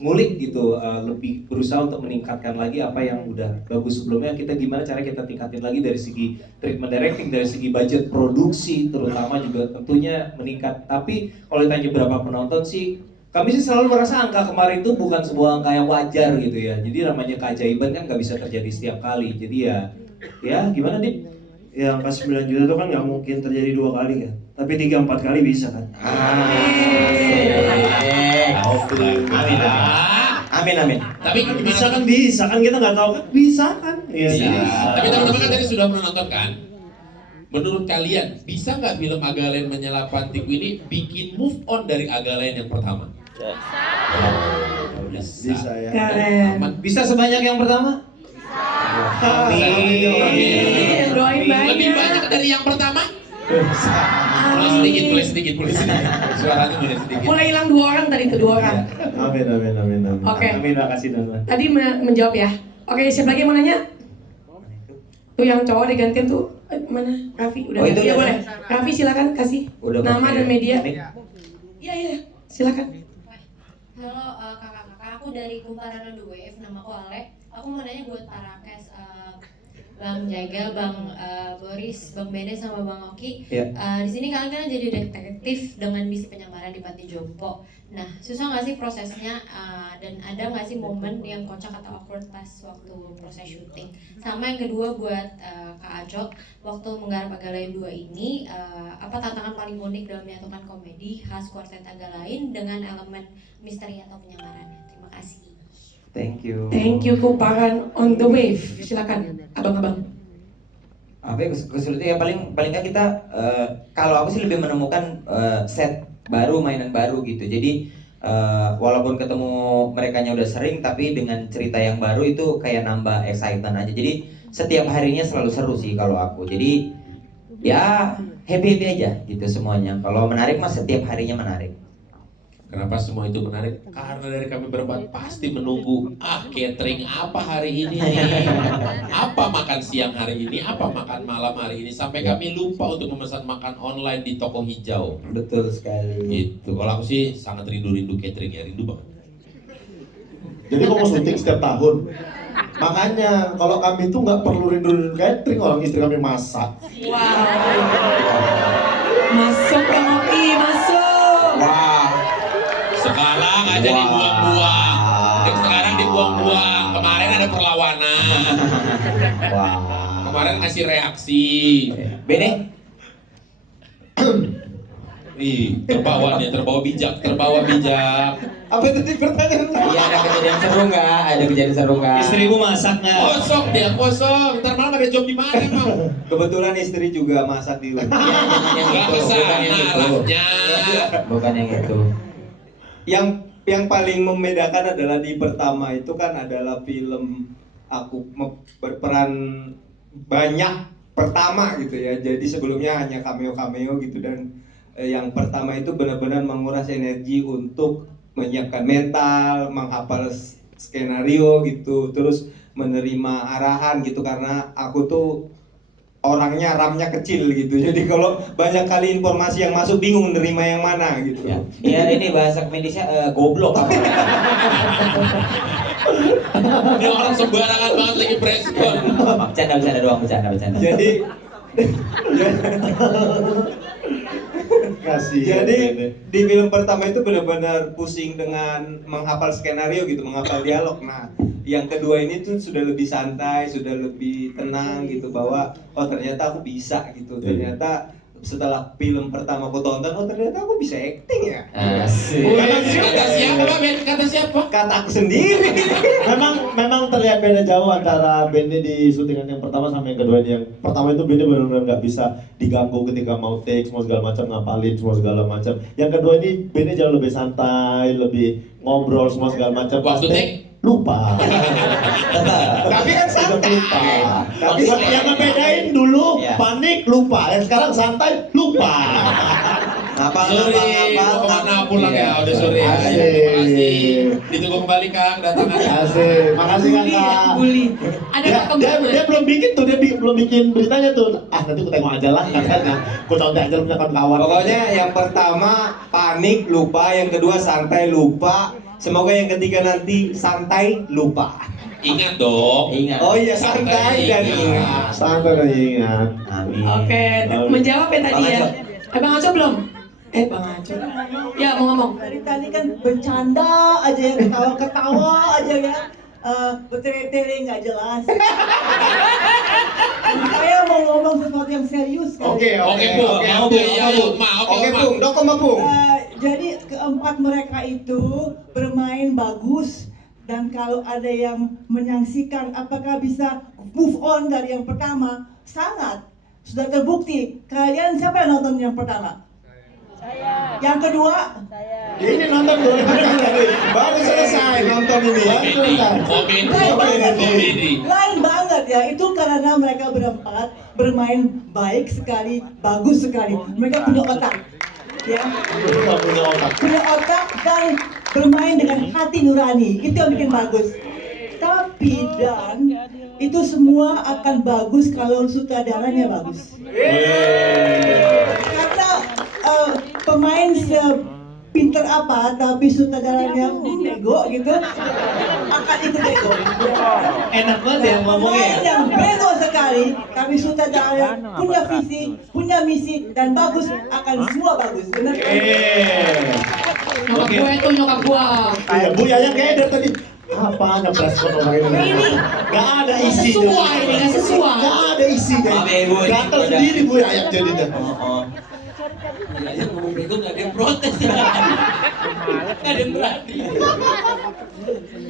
ngulik gitu, lebih berusaha untuk meningkatkan lagi apa yang udah bagus sebelumnya. Kita gimana cara kita tingkatin lagi dari segi treatment directing, dari segi budget produksi terutama juga tentunya meningkat. Tapi kalau ditanya berapa penonton sih, kami sih selalu merasa angka kemarin itu bukan sebuah angka yang wajar gitu ya. Jadi namanya keajaiban kan nggak bisa terjadi setiap kali. Jadi ya gimana Dik? Ya angka 9 juta itu kan nggak mungkin terjadi 2 kali kan, tapi 3-4 kali bisa kan. Amin. Tapi bisa kan kita nggak tahu kan, bisa kan. Iya. Tapi teman-teman kan tadi sudah menonton kan? Menurut kalian bisa nggak film Agalen Menyalapantiku ini bikin move on dari Agalen yang pertama? Bisa ya. Keren. Bisa sebanyak yang pertama? Amin. Doain banyak. Lebih banyak dari yang pertama? Boleh sedikit. Suaranya boleh sedikit. Mulai hilang 2 orang tadi itu 2 orang. Amin. Oke. Amin, makasih Nana. Tadi menjawab ya. Oke, siapa lagi yang mau nanya? Tuh yang cowok digantiin tuh mana? Raffi udah. Oh, itu Iya udah. boleh. Raffi silakan kasih Udah nama pakai dan media. mic. Iya, silakan. Halo kakak-kakak, aku dari Kumparan on the Wave, nama aku Ale. Aku mau nanya buat para cast Bang Jaga, Bang Boris, Bang Bene sama Bang Oki. Iya. Di sini kalian kan jadi detektif dengan misi penyamaran di Panti Jompo. Nah, susah nggak sih prosesnya dan ada nggak sih momen yang kocak atau awkward pas waktu proses syuting? Sama yang kedua buat Kak Ajo, waktu menggarap Agalain 2 ini, apa tantangan paling unik dalam menyatukan komedi khas kuartet Agalain dengan elemen misteri atau penyamarannya? Terima kasih. Thank you. Thank you Kuparan on the wave. Silakan, abang-abang. Apa ya, kesulitan ya paling nggak kita kalau aku sih lebih menemukan set baru, mainan baru gitu. Jadi walaupun ketemu merekanya udah sering, tapi dengan cerita yang baru itu kayak nambah excitement aja. Jadi setiap harinya selalu seru sih kalau aku. Jadi ya happy aja gitu semuanya. Kalau menarik mas setiap harinya menarik. Kenapa semua itu menarik? Karena dari kami berempat pasti menunggu catering apa hari ini nih? Apa makan siang hari ini? Apa makan malam hari ini? Sampai kami lupa untuk memesan makan online di toko hijau. Betul sekali. Gitu. Kalau aku sih sangat rindu catering ya, rindu banget. Jadi kok mau syuting setiap tahun. Makanya kalau kami tuh nggak perlu rindu catering, orang istri kami masak. Wow. Masuk Bang Oki, masuk. Wah. Sekarang aja dibuang-buang. Sekarang dibuang-buang. Kemarin ada perlawanan. Wah. Kemarin ngasih reaksi. Bene. Nih, terbawa bijak. Apa tadi pertanyaan? Iya, ada kejadian seru nggak? Ada kejadian seru nggak? Istrimu masak nggak? Kosong dia, kosong. Ntar malam ada job di mana emang? Kebetulan istri juga masak di rumah. Bukan yang itu. Yang paling membedakan adalah di pertama itu kan adalah film aku berperan banyak pertama gitu ya. Jadi sebelumnya hanya cameo gitu, dan yang pertama itu benar-benar menguras energi untuk menyiapkan mental, menghafal skenario gitu, terus menerima arahan gitu, karena aku tuh orangnya RAM-nya kecil gitu. Jadi kalau banyak kali informasi yang masuk bingung nerima yang mana gitu. Iya, ini bahasa medisnya goblok apa? Ini orang sembarangan banget lagi preskon. Bercanda doang, bercanda. Jadi di film pertama itu benar-benar pusing dengan menghafal skenario gitu, menghafal dialog. Nah, yang kedua ini tuh sudah lebih santai, sudah lebih tenang gitu, bahwa oh ternyata aku bisa gitu. Ternyata setelah film pertama aku tonton, oh ternyata aku bisa acting ya. Asik. Kata siapa, Ben? Kata siapa? Kata aku sendiri. memang terlihat beda jauh antara Bene di syutingan yang pertama sama yang kedua ini. Yang pertama itu Bene benar-benar nggak bisa diganggu ketika mau take, semua segala macam, ngapalin semua segala macam. Yang kedua ini Bene jauh lebih santai, lebih ngobrol semua segala macam. Waktu take lupa. Tapi kan santai. Tapi yang ngebedain dulu panik lupa, yang sekarang santai lupa. Ngapa pulang ya, udah sore. Asik. Ditunggu kembali Kang, datangannya. Asik. Makasih Kang. Dia belum bikin tuh, dia belum bikin beritanya tuh. Nanti aku tengok aja lah katanya. Aku tahu aja punya kawan-kawan. Pokoknya yang pertama panik lupa, yang kedua santai lupa. Semoga yang ketiga nanti santai lupa. Ingat dong. Ingat. Oh iya, santai dan ingat. Santai dan ingat. Amin. Oke, menjawab ya tadi ya. Bang Aco belum? Bang Aco. Ya, mau ngomong. Dari tadi kan bercanda aja ya, ketawa-ketawa aja ya. Bertele-tele nggak jelas. Saya mau ngomong sesuatu yang serius kali. Oke, Bung. Doko Bung. Jadi keempat mereka itu bermain bagus, dan kalau ada yang menyaksikan apakah bisa move on dari yang pertama, sangat sudah terbukti. Kalian siapa yang nonton yang pertama? Saya. Yang kedua? Saya. Ini nonton dulu. Baru selesai nonton ini ya. Komedi. Lain banget ya. Itu karena mereka berempat bermain baik sekali, bagus sekali. Mereka punya otak. Ya, punya otak dan bermain dengan hati nurani, itu yang bikin bagus. Tapi dan itu semua akan bagus kalau sutradaranya bagus. Karena pemain sepinter apa tapi sutradaranya bego gitu, akan ikut bego. Enak banget ya ngomongnya. Pemain yang bego sekali sekali kami sutradara punya visi, punya misi dan bagus akan semua bagus. Benar kan? Nyokap gue itu nyokap gue. Iya, Bu Yayang kayak dari tadi apa ada preskon ngomongin ini? Gak ada isi. Sesuai, nggak sesuai. Gak ada isi Maaf ya, Bu, ini gatal udah- sendiri Bu Yayang jadinya. Aja ngomong bego nggak ada yang protes. Nggak ada yang berani.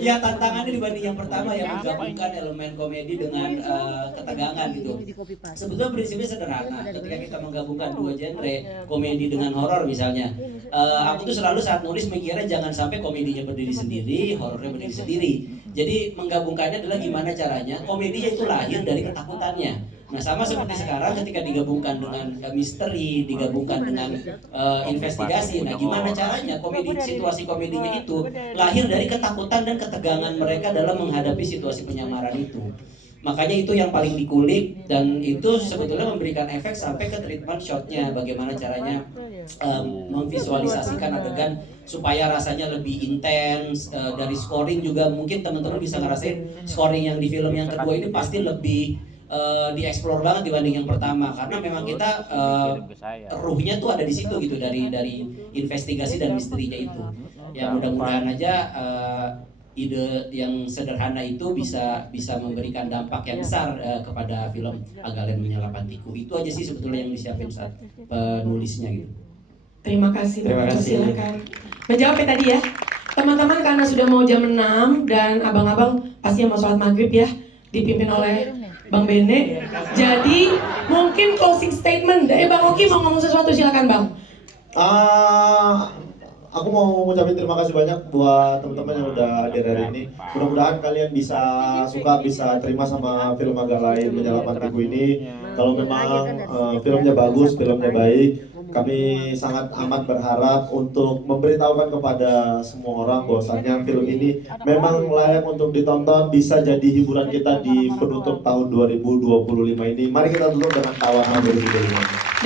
Ya tantangannya dibanding yang pertama yang menggabungkan elemen komedi dengan ketegangan gitu. Sebetulnya prinsipnya sederhana. Ketika kita menggabungkan dua genre, komedi dengan horor misalnya, aku tuh selalu saat nulis mikirnya jangan sampai komedinya berdiri sendiri, horornya berdiri sendiri. Jadi menggabungkannya adalah gimana caranya komedinya itu lahir dari ketakutannya. Nah sama seperti sekarang ketika digabungkan dengan misteri, digabungkan dengan investigasi. Nah gimana caranya situasi komedinya itu lahir dari ketakutan dan ketegangan mereka dalam menghadapi situasi penyamaran itu. Makanya itu yang paling dikulik dan itu sebetulnya memberikan efek sampai ke treatment shotnya. Bagaimana caranya memvisualisasikan adegan supaya rasanya lebih intens. Dari scoring juga mungkin teman-teman bisa ngerasain scoring yang di film yang kedua ini pasti lebih dieksplor banget dibanding yang pertama karena memang kita ruhnya tuh ada di situ gitu dari investigasi dan misterinya itu. Ya mudah-mudahan aja ide yang sederhana itu bisa memberikan dampak yang besar kepada film Agalen Menyala Pantiku. Itu aja sih sebetulnya yang disiapin saat penulisnya gitu. Terima kasih. Terima kasih. Silakan. Menjawab ya tadi ya. Teman-teman karena sudah mau jam 6 dan abang-abang pasti mau sholat maghrib ya, dipimpin oleh Bang Bene. Jadi mungkin closing statement dari Bang Oki mau ngomong sesuatu, silakan Bang. Aku mau ngucapin terima kasih banyak buat teman-teman yang udah hadir hari ini. Mudah-mudahan kalian bisa suka, bisa terima sama film Agalen Menyala Pantiku ini. Kalau memang filmnya bagus, filmnya baik, kami sangat amat berharap untuk memberitahukan kepada semua orang bahwasannya film ini memang layak untuk ditonton, bisa jadi hiburan kita di penutup tahun 2025 ini. Mari kita tutup dengan tawanan 2025.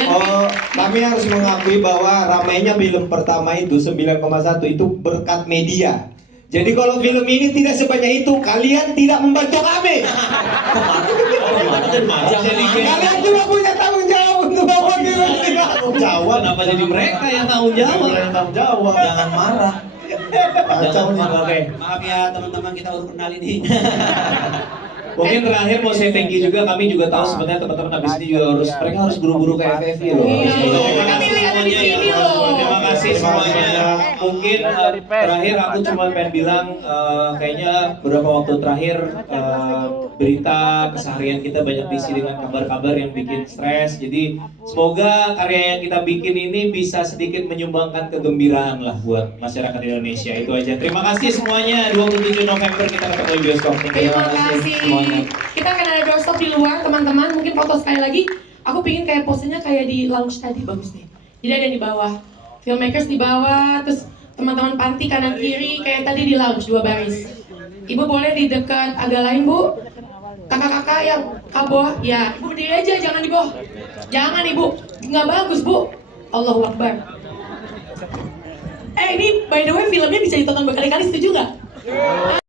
Kami harus mengakui bahwa ramainya film pertama itu 9,1 itu berkat media. Jadi kalau film ini tidak sebanyak itu, kalian tidak membantu kami. Kalian juga punya tanggung jawab untuk bawa film ini. Tanggung jawab, Kenapa jadi mereka yang tanggung jawab? Tanggung jawab. Jangan marah. Kacau nih. Oke. Maaf ya teman-teman kita baru kenal ini. Mungkin terakhir mau saya thank you juga, kami juga tahu sebenarnya teman-teman habis ini juga mereka harus buru-buru ke FFV loh. Kami lihat di sini loh. Terima kasih semuanya. Mungkin terakhir aku cuma pengen bilang kayaknya beberapa waktu terakhir berita keseharian kita banyak diisi dengan kabar-kabar yang bikin stres. Jadi semoga karya yang kita bikin ini bisa sedikit menyumbangkan kegembiraan lah buat masyarakat Indonesia. Itu aja. Terima kasih semuanya. 27 November kita ketemu di bioskop. Terima kasih. Kita akan ada doorstop di luar teman-teman. Mungkin foto sekali lagi. Aku pingin kayak posenya kayak di lounge tadi, bagus nih. Jadi ada di bawah, filmmakers di bawah, terus teman-teman panti kanan kiri kayak tadi di lounge 2 baris. Ibu boleh di dekat agak lain Bu. Kakak-kakak yang kabah, ya Ibu berdiri aja, jangan di bawah. Jangan Ibu, nggak bagus Bu. Allahu Akbar. Ini by the way filmnya bisa ditonton berkali-kali, setuju nggak?